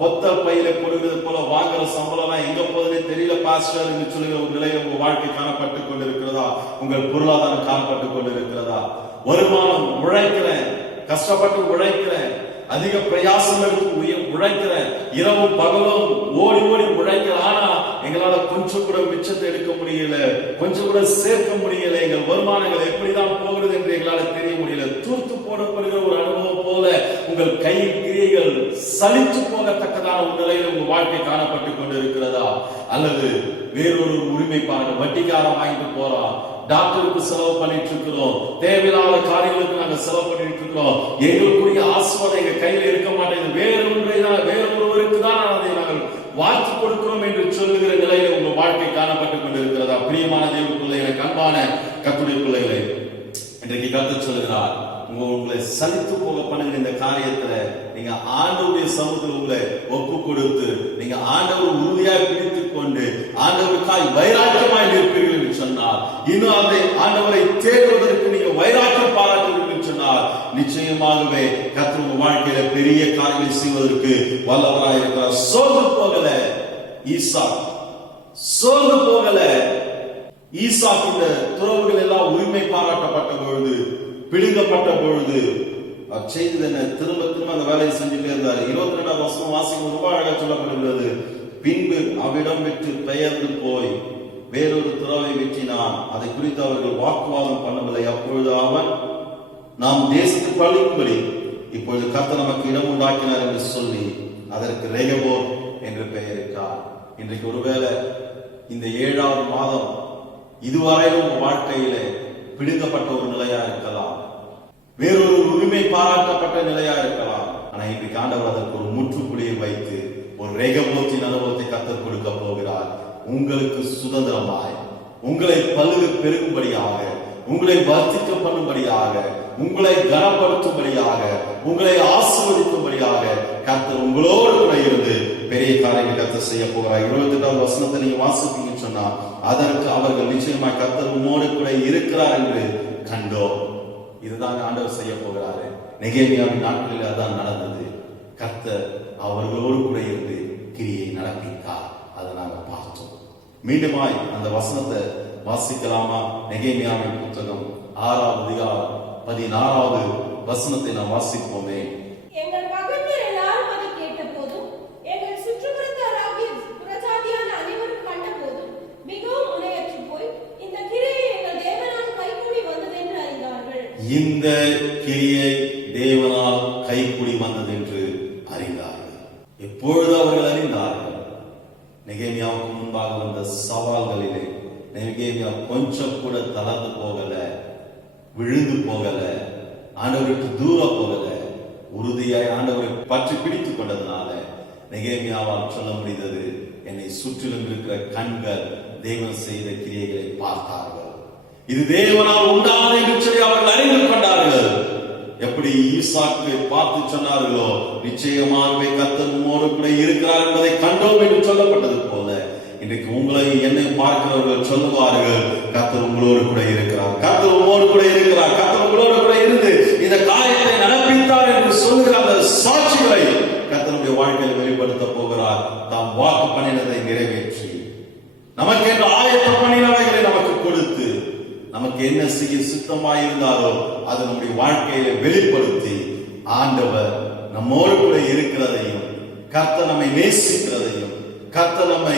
பொத்த பையில கொடுக்கிறது போல வாங்குற சம்பளம் எங்க போகுதுன்னு தெரியல பாஸ்டர் என்று சொல்லுகிற ஒரு நிலையில உங்க வாழ்க்கை காணப்பட்டுக் கொண்டிருக்கிறதா, உங்கள் பொருளாதாரம் காணப்பட்டுக் கொண்டிருக்கிறதா, வருமானம் உழைக்கிறேன், கஷ்டப்பட்டு உழைக்கிறேன், அதிக பிரயாசம் எடுத்து உழைக்கிறேன், இரவும் பகலும் ஓடி ஓடி உழைக்கிறேன், ஆனா எங்களால கொஞ்சம் கூட மிச்சத்தை எடுக்க முடியல, கொஞ்சம் கூட சேர்க்க முடியல, எங்கள் வருமானங்கள் எப்படிதான் போகிறது என்று எங்களால தெரிய முடியல. தூர்த்து போடப்படுகிற ஒரு அனுபவம் போல உங்கள் கையின் கிரியைகள் சலித்து போகத்தக்கதான ஒரு நிலையில் உங்கள் வாழ்க்கை காணப்பட்டுக் கொண்டிருக்கிறதா, அல்லது வேறொரு உரிமை பாருங்க, வட்டிக்காரன் வாங்கிட்டு போறான், டாக்டருக்கு செலவு பண்ணிட்டு இருக்கிறோம், தேவையில்லாத காரியங்களுக்கு நாங்க செலவு பண்ணிட்டு இருக்கிறோம், எங்களுக்குரிய ஆசீர்வாதம் எங்க கையில இருக்க மாட்டேங்குது, வேறொருவருக்கு தான் அதை நாங்கள் வாழ்த்து கொடுக்கிறோம் என்று சொல்லுகிற நிலையில உங்க வாழ்க்கை காணப்பட்டுக் கொண்டிருக்கிறதா? பிரியமான தேவ பிள்ளைகளை, அன்பான கர்த்தருடைய பிள்ளைகளை, இன்றைக்கு கர்த்தர் சொல்லுகிறார், உங்களை சலித்து போக பண்ணுகிற இந்த காரியத்துல நீங்க ஆண்டவருடைய சமூகத்தில் உங்களை ஒப்பு கொடுத்து நீங்க ஆண்டவர் உறுதியாக பிடித்துக் கொண்டு ஆண்டவருக்காய் வைராக்கியமாய் நிற்பீர்கள் என்று சொன்னார், இன்னும் அந்த ஆண்டவரை தேடுவதற்கு நீங்க வைராக்கியம் பாராட்டுவீர்கள் என்று சொன்னார், நிச்சயமாகவே கர்த்தர் உங்க வாழ்க்கையில பெரிய காரியங்களை செய்வதற்கு வல்லவராய் இருக்கிறார். சோர்ந்து போகல ஈசாக், சோர்ந்து போகல ஈசாக். இந்த துறவுகள் எல்லாம் உரிமை பாராட்டப்பட்ட பொழுது, பிடுங்கப்பட்ட பொழுது செய்தது என்ன? திரும்ப திரும்ப அந்த வேலையை செஞ்சுட்டே இருந்தார். 22ஆம் வசனம் வாசிக்கும் ரொம்ப அழகா சொல்லப்படுகிறது. பின்பு அவ்விடம் விட்டு பெயர்ந்து போய் வேறொரு துறவை வெட்டினான், அதை குறித்து அவர்கள் வாக்குவாதம் பண்ணவில்லை. அப்பொழுது அவன், நாம் தேசத்துக்கு பழிக்கும்படி இப்பொழுது கர்த்தர் நமக்கு இடம் உண்டாக்கினார் என்று சொல்லி அதற்கு ரெகோபோத் என்று பெயரிட்டார். இன்றைக்கு ஒருவேளை இந்த 7வது மாதம் இதுவரையிலும் வாழ்க்கையில பிடுங்கப்பட்ட ஒரு நிலையா இருக்கலாம், வேறொரு உரிமை பாராட்டப்பட்ட நிலையா இருக்கலாம். ஆனா இன்றைக்கு ஆண்டவர் அதற்கு ஒரு முற்றுப்புள்ளியை வைத்து ஒரு ரெகோபோத்தின் அனுபவத்தை கர்த்தர் கொடுக்க போகிறார். உங்களுக்கு சுதந்திரமாய், உங்களை பல்கு பெருகும்படியாக, உங்களை வர்த்திக்க பண்ணும்படியாக, உங்களை கனப்படுத்தும்படியாக, உங்களை ஆசீர்வதிக்கும்படியாக கர்த்தர் உங்களோடு கூட இருந்து பெரிய காரியங்களை கர்த்தர் செய்ய போகிறார். 28வது வசனத்தை நீங்க வாசிப்பீங்கன்னு சொன்னா, அதற்கு அவர்கள் நிச்சயமா கர்த்தர் உம்மோடு கூட இருக்கிறார் என்று கண்டோம். இதுதான் ஆண்டவர் செய்ய போகிறாரு. நெகேமியாவின் நாட்களில் அதான் நடந்தது. கர்த்தர் அவர்களோடு கூட இருந்து கிரியை நடப்பித்தார். அதை நாங்கள் பார்த்தோம். மீண்டுமாய் அந்த வசனத்தை வாசிக்கலாமா? நெகேமியாவின் புத்தகம் 6வது அதிகாரம் 16வது வசனத்தை நாம் வாசிப்போமே. எங்கள் பகைஞர் எல்லாரும் அதை கேட்ட போதும், எங்கள் சுற்றுப்புறத்தாராகிய புறஜாதியான அனைவரும் கண்ட போதும் மிகவும் முனையற்று போய் இந்த கிரியை எங்கள் தேவனால் கைகூடி வந்தது என்று அறிந்தார்கள். இந்த கிரியை தேவனால் கைகூடி வந்தது என்று அறிந்தார்கள். எப்பொழுது அவர்கள் அறிந்தார்கள்? நெகேமியாவுக்கு முன்பாக வந்த சவால்களிலே நெகேமியா கொஞ்சம் கூட தளர்ந்து போகல, விழுந்து போகல, ஆண்டவருக்கு தூரம் போகல. உறுதியாய் ஆண்டவரை பற்றி பிடித்துக் கொண்டதுனால நெகேமியாவால் சொல்ல முடிந்தது, என்னை சுற்றிலும் இருக்கிற கண்கள் தேவன் செய்த கிரியைகளை பார்த்தார்கள். இது தேவனால் உண்டானது என்று சொல்லி அவர்கள் அறிந்து கொண்டார்கள். எப்படி ஈசாக்கை பார்த்து சொன்னார்களோ, நிச்சயமாகவே கர்த்தர் உம்மோடு கூட இருக்கிறார் என்பதை கண்டோம் என்று சொல்லப்பட்டது போல, இன்றைக்கு உங்களை என்னை பார்க்கிறவர்கள் சொல்லுவார்கள், கர்த்தர் உங்களோடு கூட இருக்கிறார், கர்த்தர் உம்மோடு கூட இருக்கிறார், கர்த்தர் உங்களோடு கூட இருந்து இந்த காரியத்தை நடப்பித்தார் என்று சொல்லுகிற அந்த சாட்சிகளை கர்த்தருடைய வாழ்க்கையில் வெளிப்படுத்த போகிறார். தாம் வாக்கு பண்ணினதை நிறைவேற்றி நமக்கு என்று ஆயத்தம் பண்ணினவைகளை நமக்கு கொடுத்து நமக்கு என்ன செய்ய சித்தமாயிருந்தாலோ அது நம்முடைய வாழ்க்கையில வெளிப்படுத்தி ஆண்டவர் நம்மோடு கூட இருக்கிறதையும், கர்த்தர் நம்மை நேசிக்கிறதையும், கர்த்தர் நம்மை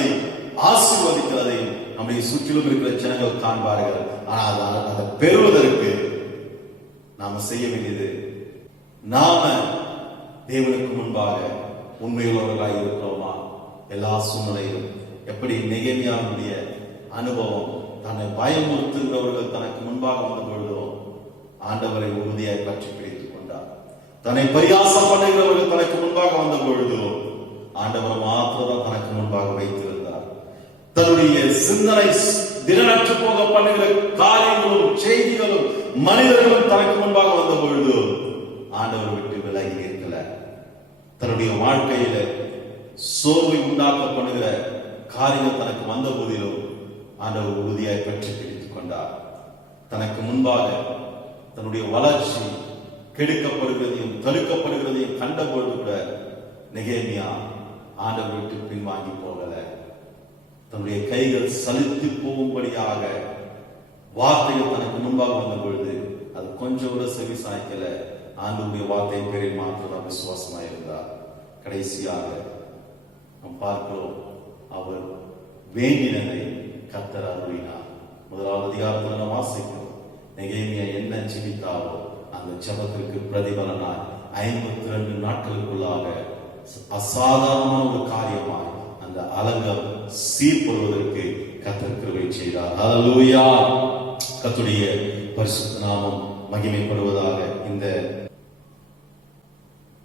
ஆசீர்வதிக்கிறதையும் நம்முடைய சுற்றிலும் இருக்கிற ஜனங்கள் காண்பார்கள். ஆனால் அதை பெறுவதற்கு நாம செய்ய வேண்டியது, நாம தேவனுக்கு முன்பாக உண்மையுள்ளவர்களாக இருக்கிறோமா? எல்லா சூழ்நிலையிலும் எப்படி நெகேமியாவுடைய அனுபவம், தன்னை பயமுறுத்துகிறவர்கள் தனக்கு முன்பாக வந்த பொழுதோ ஆண்டவரை உறுதியாய் பற்றி பிடித்துக் கொண்டார். தன்னை பரியாசம் பண்ணுகிறவர்கள் தனக்கு முன்பாக வந்த பொழுதோ ஆண்டவர் மாத்திரம் தனக்கு முன்பாக வைத்திருந்தார். தன்னுடைய சிந்தனை திடனற்று போக பண்ணுகிற காரியங்களும் செய்திகளும் மனிதர்களும் தனக்கு முன்பாக வந்த பொழுது ஆண்டவர் விட்டு விலகி இருக்கல. தன்னுடைய வாழ்க்கையில சோர்வை உண்டாக்க பண்ணுகிற காரியங்கள் தனக்கு வந்த போதிலும் ஆண்டவர் உறுதியாய் பற்றி பிடித்துக் கொண்டார். தனக்கு முன்பாக தன்னுடைய வளர்ச்சி கெடுக்கப்படுகிறதையும் தடுக்கப்படுகிறதையும் கண்ட பொழுது கூட நெகேமியா ஆண்டவர் விட்டு பின்வாங்கி போகல. தன்னுடைய கைகள் சலித்து போகும்படியாக வார்த்தைகள் தனக்கு முன்பாக வந்த பொழுது அது கொஞ்சம் கூட செவி சாய்க்கல. ஆண்டவருடைய வார்த்தை பேரில் மாத்திரம் விசுவாசமாக இருந்தார். கடைசியாக நாம் பார்க்கிறோம், அவர் வேண்டினதை கர்த்தர் அருளினார். 1வது அதிகாரத்தில் நாம் வாசிக்கிறோம், நெகேமியா என்ன ஜெபித்தாரோ அந்த ஜெபத்திற்கு பிரதிபலனாய் 52 நாட்களுக்குள்ளாக அசாதாரணமான ஒரு காரியமாய் அந்த அலங்கம் சீர்படுவதற்கு கர்த்தர் கிருபை செய்தார். ஹல்லேலூயா! கர்த்தருடைய பரிசுத்த நாமம் மகிமைப்படுவதாக. இந்த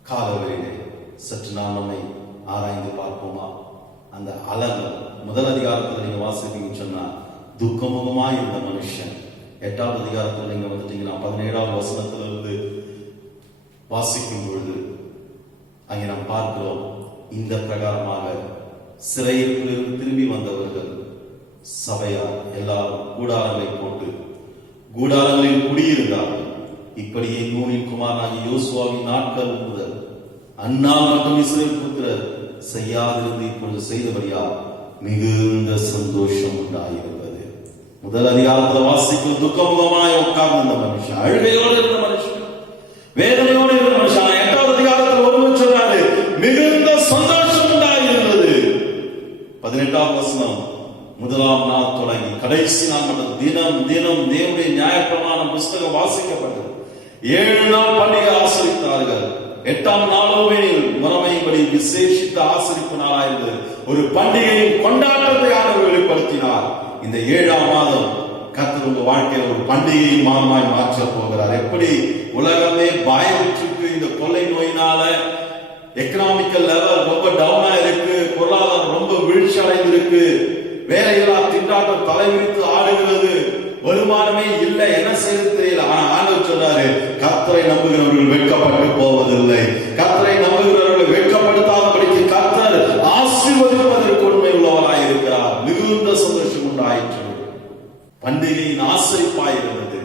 காலவெளியிலே சற்று நாம் நம்மை ஆராய்ந்து பார்ப்போமா? அந்த அலங்கம் 1 அதிகாரத்தில் நீங்க வாசிப்பீங்கன்னு சொன்னா துக்கமுகமா இருந்த மனுஷன். 8வது அதிகாரத்தில் நீங்க வந்துட்டீங்கன்னா 17வது வசனத்திலிருந்து வாசிக்கும் பொழுது அங்கே நாம் பார்க்கிறோம், இந்த பிரகாரமாக சிறையிலிருந்து திரும்பி வந்தவர்கள் சபையார் எல்லாரும் கூடாரங்களை போட்டு கூடாரங்களில் குடியிருந்தார்கள். இப்படியே நூனின் குமாரனாகிய யோசுவாவின் நாட்கள் முதல் அந்நாள் மட்டும் இஸ்ரவேல் புத்திரர் செய்யாதிருந்து இப்பொழுது செய்தபடியா மிகுந்த சந்தோஷம் உண்டாயிருந்தது. 1 அதிகாரத்தில் வாசிக்கும் துக்கமுகமாய் உட்கார்ந்த மனுஷன், அழுகையோடு இருந்த மனுஷன், வேதனையோடு இருந்த மனுஷன். 8வது அதிகாரத்தில் ஒருவர் சொன்னாரு, மிகுந்த சந்தோஷம் உண்டாயிருந்தது. 18வது வசனம், 1ஆம் நாள் தொடங்கி கடைசி நாள் மட்டும் தினம் தினம் தேவனுடைய நியாயப்பிரமாணம் புஸ்தகம் வாசிக்கப்பட்டது. 7 நாள் பண்டிகை ஆசரித்தார்கள். 8ஆம் நாளோவெனில் முறைமைப்படி விசேஷித்த ஆசரிப்பு நாளாயிருந்தது. ஒரு பண்டிகையின் கொண்டாட்டத்தை ஆண்டவர் வெளிப்படுத்தினார். இந்த 7ஆம் மாதம் கர்த்தர் உங்க வாழ்க்கையில் ஒரு பண்டிகை மாதமாய் மாற்ற போகிறார். எப்படி உலகமே பயமுற்றுக்கு இந்த கொள்ளை நோயினால எக்கனாமிக்கல் லெவல் ரொம்ப டவுனா இருக்கு, பொருளாதாரம் ரொம்ப வீழ்ச்சி அடைந்திருக்கு, வேலையில்லா திண்டாட்டம் தலைவிரித்து ஆடுகிறது, வருமானமே இல்லை, என்ன செய்யறது தெரியல. ஆனா ஆண்டவர் சொல்றாரு, கர்த்தரை நம்புகிறவர்கள் வெட்கப்பட்டு போவதில்லை. கர்த்தரை நம்புகிறவர்கள் வெட்கப்படுத்தாதபடிக்கு கர்த்தர் ஆசீர்வதிப்பதற்கு உண்மை உள்ளவராய் இருக்கிறார். மிகுந்த சந்தோஷம் உண்டாயிற்று. பண்டிகையின் ஆசரிப்பாய் இருந்தது.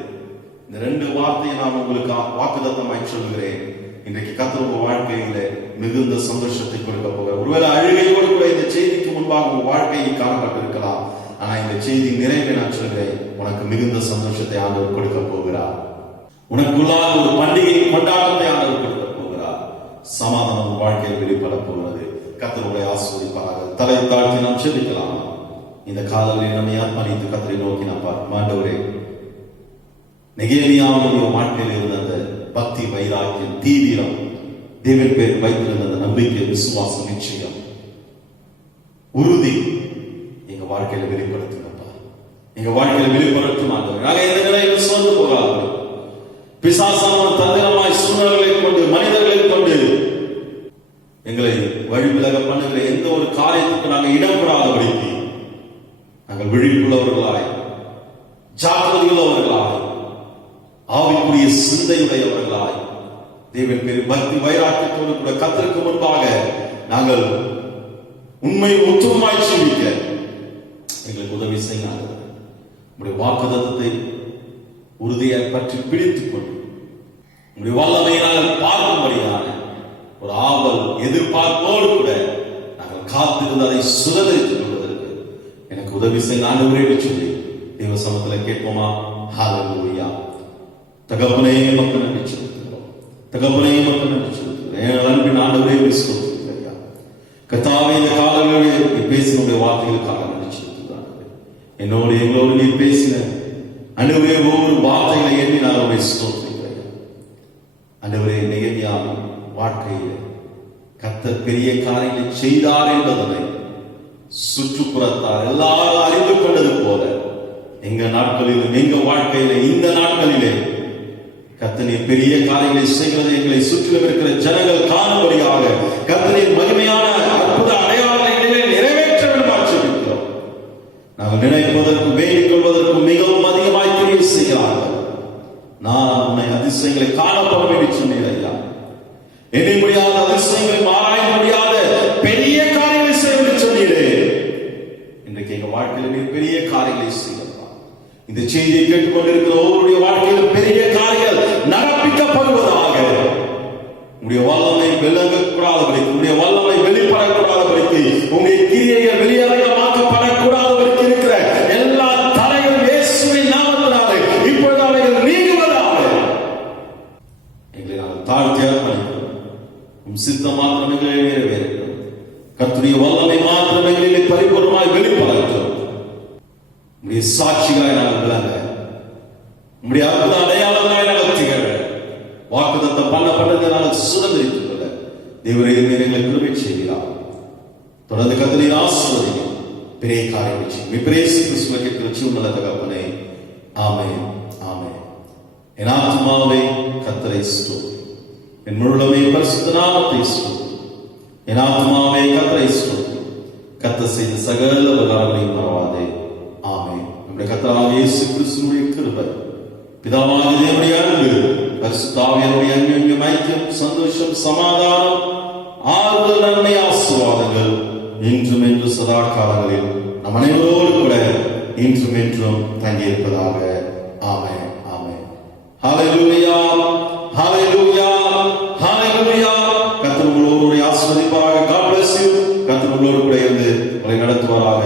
இந்த 2 வார்த்தையை நான் உங்களுக்கு வாக்குத்தத்தமாய் சொல்கிறேன். இன்றைக்கு கர்த்தர் உங்க வாழ்க்கையில மிகுந்த சந்தோஷத்தை கொடுக்க போகிறார். ஒருவேளை அழுகையோடு கூட இந்த செய்திக்கு முன்பாக உங்க வாழ்க்கையை காணப்பட்டிருக்கலாம். ஆனா இந்த செய்தி நிறைவே நான் சொல்கிறேன், உனக்கு மிகுந்த சந்தோஷத்தை ஆண்டவர் கொடுக்க போகிறார். உனக்குள்ளாக ஒரு பண்டிகை கொண்டாட்டத்தை ஆண்டவர் கொடுக்க போகிறார். சமாதானம் வாழ்க்கையில் வெளிப்பட போகிறது. கர்த்தருடைய ஆசீர்வதிப்பாராக. தலை தாழ்த்தி நாம் செபிக்கலாம். இந்த காலையில் நம்மை அர்ப்பணித்து கர்த்தரை நோக்கி நாம் பார்ப்போம். ஆண்டவரே, நெகேமியாவுடைய வாழ்க்கையில் இருந்த அந்த பக்தி, வைராக்கியம், தீவிரம், தேவன் பேர் வைத்திருந்த அந்த நம்பிக்கை, விசுவாசம், நிச்சயம், உறுதி எங்க வாழ்க்கையில வெளிப்படுத்துங்கப்பா. எங்க வாழ்க்கையில வெளிப்படுத்தும் ஆண்டவரே. நாங்க எந்த நிலையில் சோர்ந்து போகாது. பிசாசான தந்திரமாய் சூழ்நிலைகளை கொண்டு, மனிதர்களை கொண்டு எங்களை வழிவிலக பண்ணுகிற எந்த ஒரு காரியத்துக்கு நாங்கள் இடப்படாதபடிக்கு நாங்கள் விழிப்புள்ளவர்களாய், ஜாக்கிரதையுள்ளவர்களாய், ஆவிக்குரிய சிந்தையுடையவர்களாய், தேவன் பேர் பக்தி வைராக்கியத்தோடு கூட கர்த்தருக்கு முன்பாக நாங்கள் உண்மை உத்தமமாய் ஜீவிக்க எங்களுக்கு உதவி செய்யுங்க. உங்களுடைய வாக்குத்தத்தத்தை உறுதியாய் பற்றி பிடித்துக் கொண்டு உங்களுடைய வல்லமையினால் பார்க்கும்படியான ஒரு ஆவல், எதிர்பார்ப்போடு கூட நாங்கள் காத்திருந்து அதை சுதந்திரித்துக் கொள்வதற்கு எனக்கு உதவி செய்ய ஆண்டவரே சொல்லி தேவ சமூகத்தில் கேட்போமா? ஹல்லேலூயா. தகப்பனே மக்கள் நன்றி செலுத்துகிறோம். தகப்பனே மக்கள் நன்றி செலுத்துகிறோம். அன்பின் ஆண்டவரே விசுவாசிக்கிறேன். கர்த்தாவே, இந்த காலங்களில் நீ பேசினுடைய வார்த்தைகளுக்காக நன்றி செலுத்துகிறார். என்னோடு எங்களோடு நீ பேசின ஆண்டவரே ஒவ்வொரு வார்த்தைகளை எண்ணி நான் உங்களை ஸ்தோத்திரிக்கிறேன். ஆண்டவரே, நெகேமியா வாழ்க்கையில் கர்த்தர் பெரிய காரியங்களை செய்தார் என்பதனை சுற்றுப்புறத்தார் எல்லாரும் அறிந்து கொண்டது போல எங்க நாட்களிலும் எங்க வாழ்க்கையில இந்த நாட்களிலே கர்த்தரின் பெரிய காரியங்களை செய்கிறது எங்களை சுற்றிலும் இருக்கிற ஜனங்கள் காணும்படியாக கர்த்தரின் மகிமையான அற்புத அடையாளங்களை நிறைவேற்ற வேண்டும். நாங்கள் நினைப்பதற்கும் வேண்டிக் கொள்வதற்கும் மிகவும் அதிகமாய் கிரியை செய்கிறார்கள். நான் உன்னை அதிசயங்களை காணப்பட வேண்டி சொன்னேன் ஐயா. எண்ணி முடியாத அதிசயங்களை ஆராய்ந்து முடியாத பெரிய காரியங்களை செய்ய சொன்னீரே. இன்றைக்கு எங்க வாழ்க்கையில் நீ பெரிய காரியங்களை செய்யலாம். இந்த செய்தியை கேட்டுக்கொண்டிருக்கிற ஒவ்வொருடைய வாழ்க்கையில் பெரிய காரியங்கள் நடப்பிக்கப்படுவதாக. உங்களுடைய வல்லமை விளங்கக்கூடாதபடிக்கு, உங்களுடைய வல்லமை வெளிப்படக்கூடாதபடிக்கு, உங்களுடைய கிரியைகள் வெளியரங்கமாக்கப்படக்கூடாதபடிக்கு இருக்கிற எல்லா தடைகளும் இயேசுவின் நாமத்தினாலே இப்பொழுது அவைகள் நீங்குவதாக எங்களை நாங்கள் தாழ்த்தி அர்ப்பணிக்கிறோம். சித்தம் மாத்திரம் எங்களை நிறைவேறுகிறோம். கர்த்தருடைய வல்லமை மாத்திரம் எங்களிலே பரிபூர்ணமாய் வெளிப்படட்டும். உம்முடைய சாட்சிகளாய் நாங்கள் விளங்க, உம்முடைய அற்புத அடையாளங்களாய் நாங்கள் திகழ, வாக்குத்தத்தம் பண்ணப்பட்டதை நாங்கள் சுதந்திரித்துக் கொள்ள தேவரே எங்களை கிருபை செய்கிறார். தொடர்ந்து கர்த்தரை ஆசீர்வதிங்க. பெரிய காரியங்களை செய்யும். பிரேசி கிறிஸ்துவை கேட்கிற நல்ல தகப்பனே, ஆமென், ஆமென். என் ஆத்துமாவே கர்த்தரை ஸ்தோத்திரி, என் முழுமை பரிசுத்த நாமத்தை ஸ்தோத்திரி. என் ஆத்துமாவே கர்த்தரை ஸ்தோத்திரி, கர்த்தர் செய்த சகல உபகாரங்களையும் மறவாதே. ஆமென். நம்முடைய கர்த்தராகிய இயேசு கிறிஸ்துவின் கிருபை, பிதாவாகிய தேவனுடைய அன்பு, பரிசுத்த ஆவியானவருடைய அன்பின் ஐக்கியம், சந்தோஷம், சமாதானம், ஆறுதல், நன்மை, ஆசீர்வாதங்கள் இன்றும் என்று சதா காலங்களில் நம் அனைவரோடு கூட இன்றும் என்றும் தங்கியிருப்பதாக. ஆமென், ஆமென். ஹல்லேலூயா, ஹல்லேலூயா, ஹல்லேலூயா. கர்த்தர் உங்களோடு ஆசீர்வதிப்பாராக. God bless you. கர்த்தர் உங்களோடு கூட இருந்து உங்களை நடத்துவாராக.